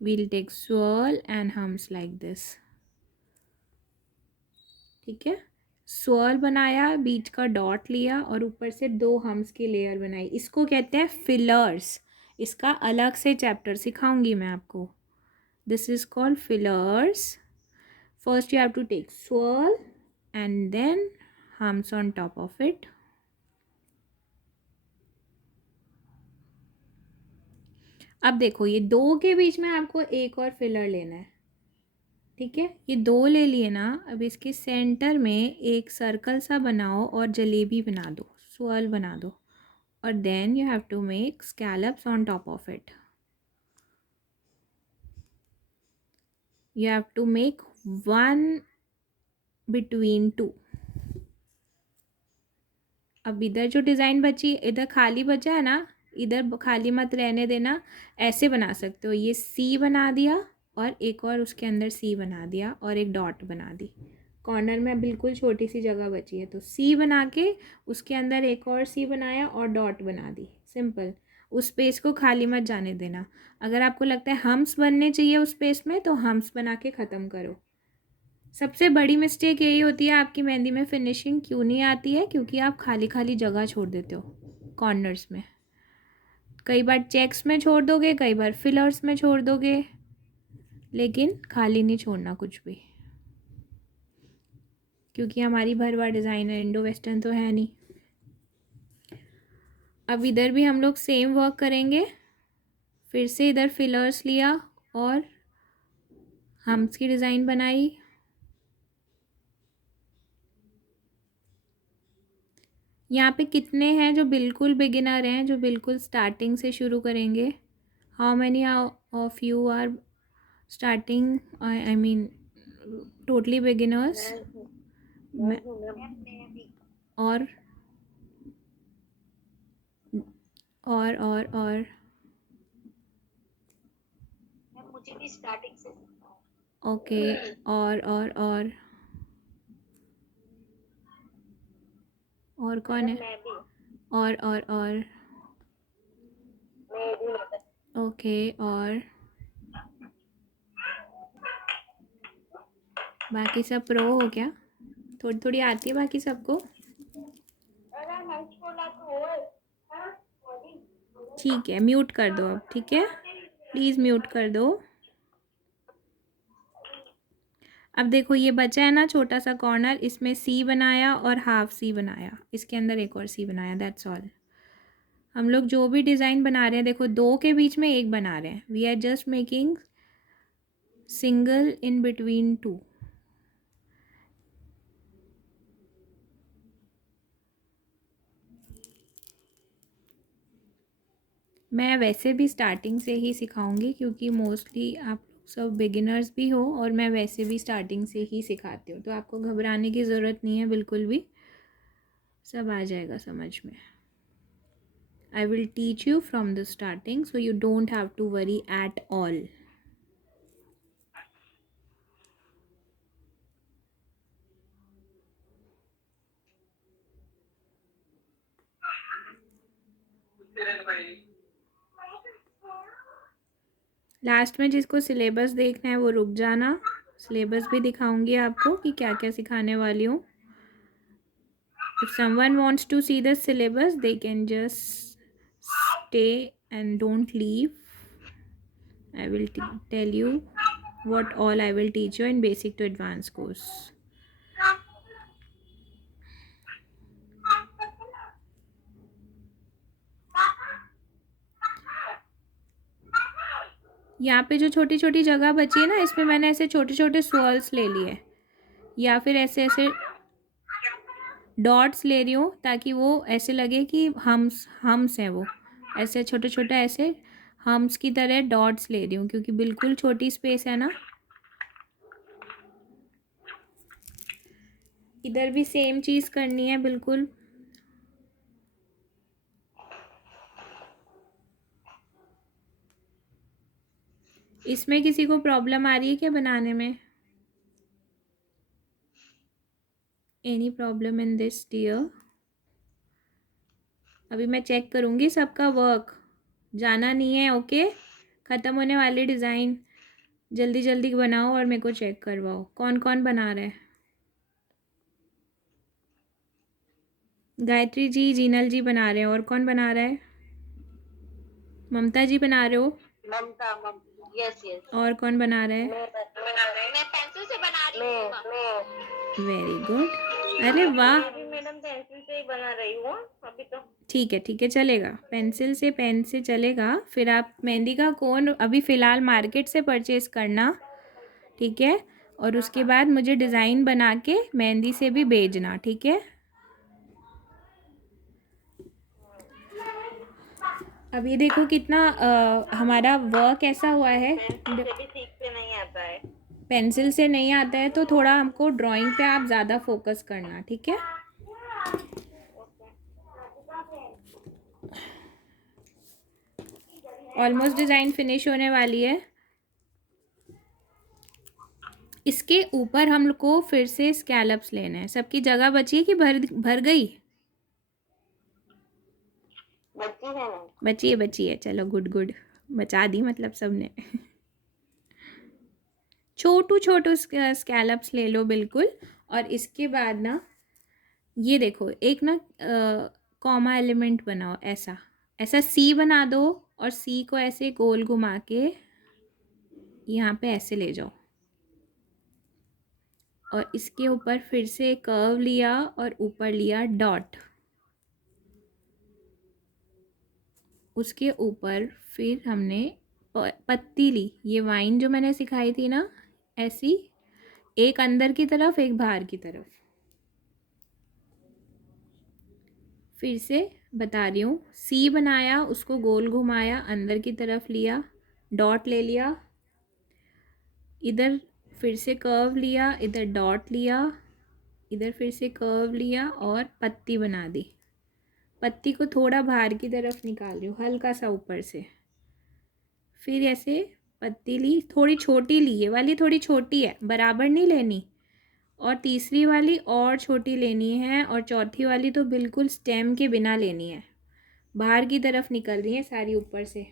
We'll take swirl and hums like this. ठीक है, स्वर्ल बनाया, बीच का डॉट लिया और ऊपर से 2 हम्स की लेयर बनाई। इसको कहते हैं फिलर्स। इसका अलग से चैप्टर सिखाऊंगी मैं आपको। This is called fillers. First you have to take swirl and then hums on top of it. अब देखो ये 2 के बीच में आपको एक और फिलर लेना है। ठीक है, ये 2 ले लिए ना। अब इसके सेंटर में एक सर्कल सा बनाओ और जलेबी बना दो, स्वर्ल बना दो, और then you have to make scallops on top of it. You have to make 1 between 2। अब इधर जो डिज़ाइन बची, इधर खाली बचा है ना, इधर खाली मत रहने देना। ऐसे बना सकते हो, ये सी बना दिया और एक और उसके अंदर सी बना दिया और एक डॉट बना दी। कॉर्नर में बिल्कुल छोटी सी जगह बची है तो सी बना के उसके अंदर एक और सी बनाया और डॉट बना दी। सिंपल, उस स्पेस को खाली मत जाने देना। अगर आपको लगता है हम्स बनने चाहिए उस स्पेस में तो हम्स बना के ख़त्म करो। सबसे बड़ी मिस्टेक यही होती है आपकी मेहंदी में फिनिशिंग क्यों नहीं आती है, क्योंकि आप खाली खाली जगह छोड़ देते हो कॉर्नर्स में। कई बार चेक्स में छोड़ दोगे, कई बार फिलर्स में छोड़ दोगे, लेकिन खाली नहीं छोड़ना कुछ भी, क्योंकि हमारी भरवा डिज़ाइन है, इंडो वेस्टर्न तो है नहीं। अब इधर भी हम लोग सेम वर्क करेंगे। फिर से इधर फिलर्स लिया और हम्स की डिज़ाइन बनाई। यहाँ पे कितने हैं जो बिल्कुल बिगिनर हैं, जो बिल्कुल स्टार्टिंग से शुरू करेंगे? How many of you are starting, I mean totally beginners? और और मुझे भी स्टार्टिंग से ओके, और और कौन है? मैं भी और मैं भी मतलब ओके, और बाकी सब प्रो हो क्या? थोड़ी थोड़ी आती है बाकी सबको? ठीक है, म्यूट कर दो अब, ठीक है, प्लीज़ म्यूट कर दो। अब देखो ये बचा है ना छोटा सा कॉर्नर, इसमें सी बनाया और हाफ सी बनाया, इसके अंदर एक और सी बनाया, दैट्स ऑल। हम लोग जो भी डिज़ाइन बना रहे हैं, देखो दो के बीच में एक बना रहे हैं, we are just making single in between two. मैं वैसे भी स्टार्टिंग से ही सिखाऊंगी क्योंकि मोस्टली आप लोग सब बिगिनर्स भी हो, और मैं वैसे भी स्टार्टिंग से ही सिखाती हूँ, तो आपको घबराने की ज़रूरत नहीं है बिल्कुल भी, सब आ जाएगा समझ में। I will teach you from the starting, so you don't have to worry at all. Last में जिसको सिलेबस देखना है वो रुक जाना, सिलेबस भी दिखाऊंगी आपको कि क्या क्या सिखाने वाली हूँ। If someone wants to see the syllabus, they can just stay and don't leave. I will tell you what all I will teach you in basic to advanced course. यहाँ पे जो छोटी छोटी जगह बची है ना, इसमें मैंने ऐसे छोटे छोटे swirls ले लिए, या फिर ऐसे ऐसे डॉट्स ले रही हूँ ताकि वो ऐसे लगे कि हम्स हैं, वो ऐसे छोटे छोटे ऐसे हम्स की तरह डॉट्स ले रही हूँ क्योंकि बिल्कुल छोटी स्पेस है ना। इधर भी सेम चीज़ करनी है बिल्कुल। इसमें किसी को प्रॉब्लम आ रही है क्या बनाने में? Any problem in this dear? अभी मैं चेक करूँगी सबका वर्क, जाना नहीं है, ओके? ख़त्म होने वाली डिज़ाइन जल्दी जल्दी बनाओ और मेरे को चेक करवाओ कौन कौन बना रहा है। गायत्री जी, जीनल जी बना रहे हैं, और कौन बना रहा है? ममता जी बना रहे हो? ममता यस यस और कौन बना रहा है? मैं पेंसिल से बना रही हूँ। वेरी गुड, अरे वाह, मैं भी मैडम पेंसिल से ही बना रही हूँ अभी तो। ठीक है चलेगा, पेंसिल से पेन से चलेगा। फिर आप मेहंदी का कोन अभी फ़िलहाल मार्केट से परचेज़ करना, ठीक है? और उसके बाद मुझे डिज़ाइन बना के मेहंदी से भी भेजना, ठीक है? अब ये देखो कितना हमारा वर्क ऐसा हुआ है। पेंसिल से भी ठीक से नहीं आता है। पेंसिल से नहीं आता है तो थोड़ा हमको ड्राइंग पे आप ज़्यादा फोकस करना, ठीक है? ऑलमोस्ट डिज़ाइन फिनिश होने वाली है। इसके ऊपर हम लोग को फिर से स्कैलप्स लेने हैं। सबकी जगह बची है कि भर गई? बची है, चलो गुड, बचा दी मतलब सबने। छोटू छोटू स्कैलप्स ले लो बिल्कुल। और इसके बाद ना ये देखो एक ना कॉमा एलिमेंट बनाओ, ऐसा ऐसा सी बना दो, और सी को ऐसे गोल घुमा के यहाँ पे ऐसे ले जाओ, और इसके ऊपर फिर से कर्व लिया और ऊपर लिया डॉट, उसके ऊपर फिर हमने पत्ती ली, ये वाइन जो मैंने सिखाई थी ना, ऐसी एक अंदर की तरफ एक बाहर की तरफ। फिर से बता रही हूँ, सी बनाया, उसको गोल घुमाया, अंदर की तरफ लिया, डॉट ले लिया, इधर फिर से कर्व लिया, इधर डॉट लिया, इधर फिर से कर्व लिया और पत्ती बना दी। पत्ती को थोड़ा बाहर की तरफ निकाल रही हूँ, हल्का सा ऊपर से। फिर ऐसे पत्ती ली, थोड़ी छोटी ली, ये वाली थोड़ी छोटी है, बराबर नहीं लेनी, और तीसरी वाली और छोटी लेनी है, और चौथी वाली तो बिल्कुल स्टेम के बिना लेनी है, बाहर की तरफ निकल रही है सारी ऊपर से।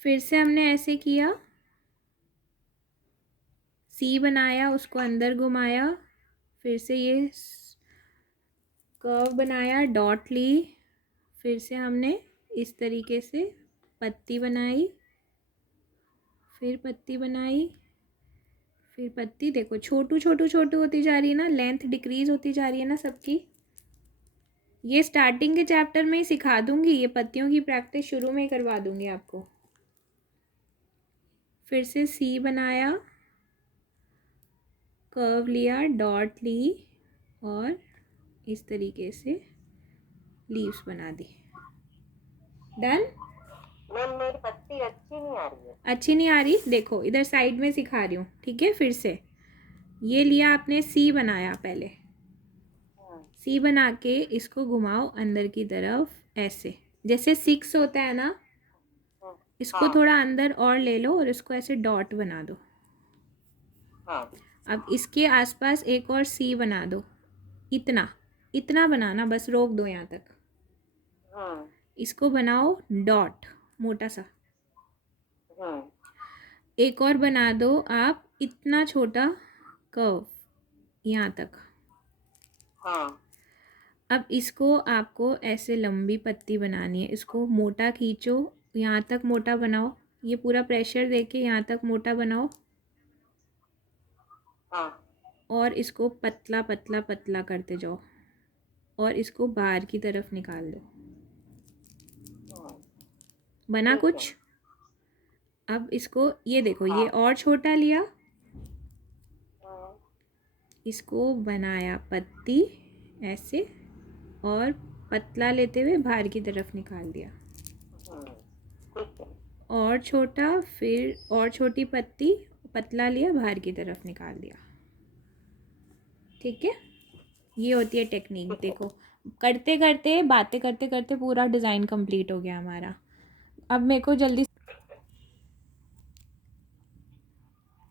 फिर से हमने ऐसे किया, सी बनाया, उसको अंदर घुमाया, फिर से ये कर्व बनाया, डॉट ली, फिर से हमने इस तरीके से पत्ती बनाई, फिर पत्ती बनाई, फिर पत्ती। देखो छोटू छोटू छोटू होती जा रही है ना, लेंथ डिक्रीज होती जा रही है ना सबकी। ये स्टार्टिंग के चैप्टर में ही सिखा दूंगी, ये पत्तियों की प्रैक्टिस शुरू में ही करवा दूंगी आपको। फिर से सी बनाया, कर्व लिया, डॉट ली, और इस तरीके से लीव्स बना दी। डन। मैम मेरी पत्ती अच्छी नहीं आ रही है। अच्छी नहीं आ रही, देखो इधर साइड में सिखा रही हूँ, ठीक है। फिर से ये लिया आपने, सी बनाया पहले, सी बना के इसको घुमाओ अंदर की तरफ, ऐसे जैसे 6 होता है ना, इसको थोड़ा अंदर और ले लो और इसको ऐसे डॉट बना दो। अब इसके आसपास एक और सी बना दो, इतना इतना बनाना, बस रोक दो यहाँ तक। इसको बनाओ डॉट मोटा सा, एक और बना दो आप इतना छोटा कर्व यहाँ तक। अब इसको आपको ऐसे लंबी पत्ती बनानी है, इसको मोटा खींचो, यहाँ तक मोटा बनाओ, ये पूरा प्रेशर देके यहाँ तक मोटा बनाओ, और इसको पतला पतला पतला करते जाओ, और इसको बाहर की तरफ निकाल दो। बना कुछ? अब इसको ये देखो, ये और छोटा लिया, इसको बनाया पत्ती ऐसे, और पतला लेते हुए बाहर की तरफ निकाल दिया, और छोटा, फिर और छोटी पत्ती, पतला लिया, बाहर की तरफ निकाल दिया। ठीक है, ये होती है टेक्निक। देखो करते करते, बातें करते करते पूरा डिज़ाइन कंप्लीट हो गया हमारा। अब मेरे को जल्दी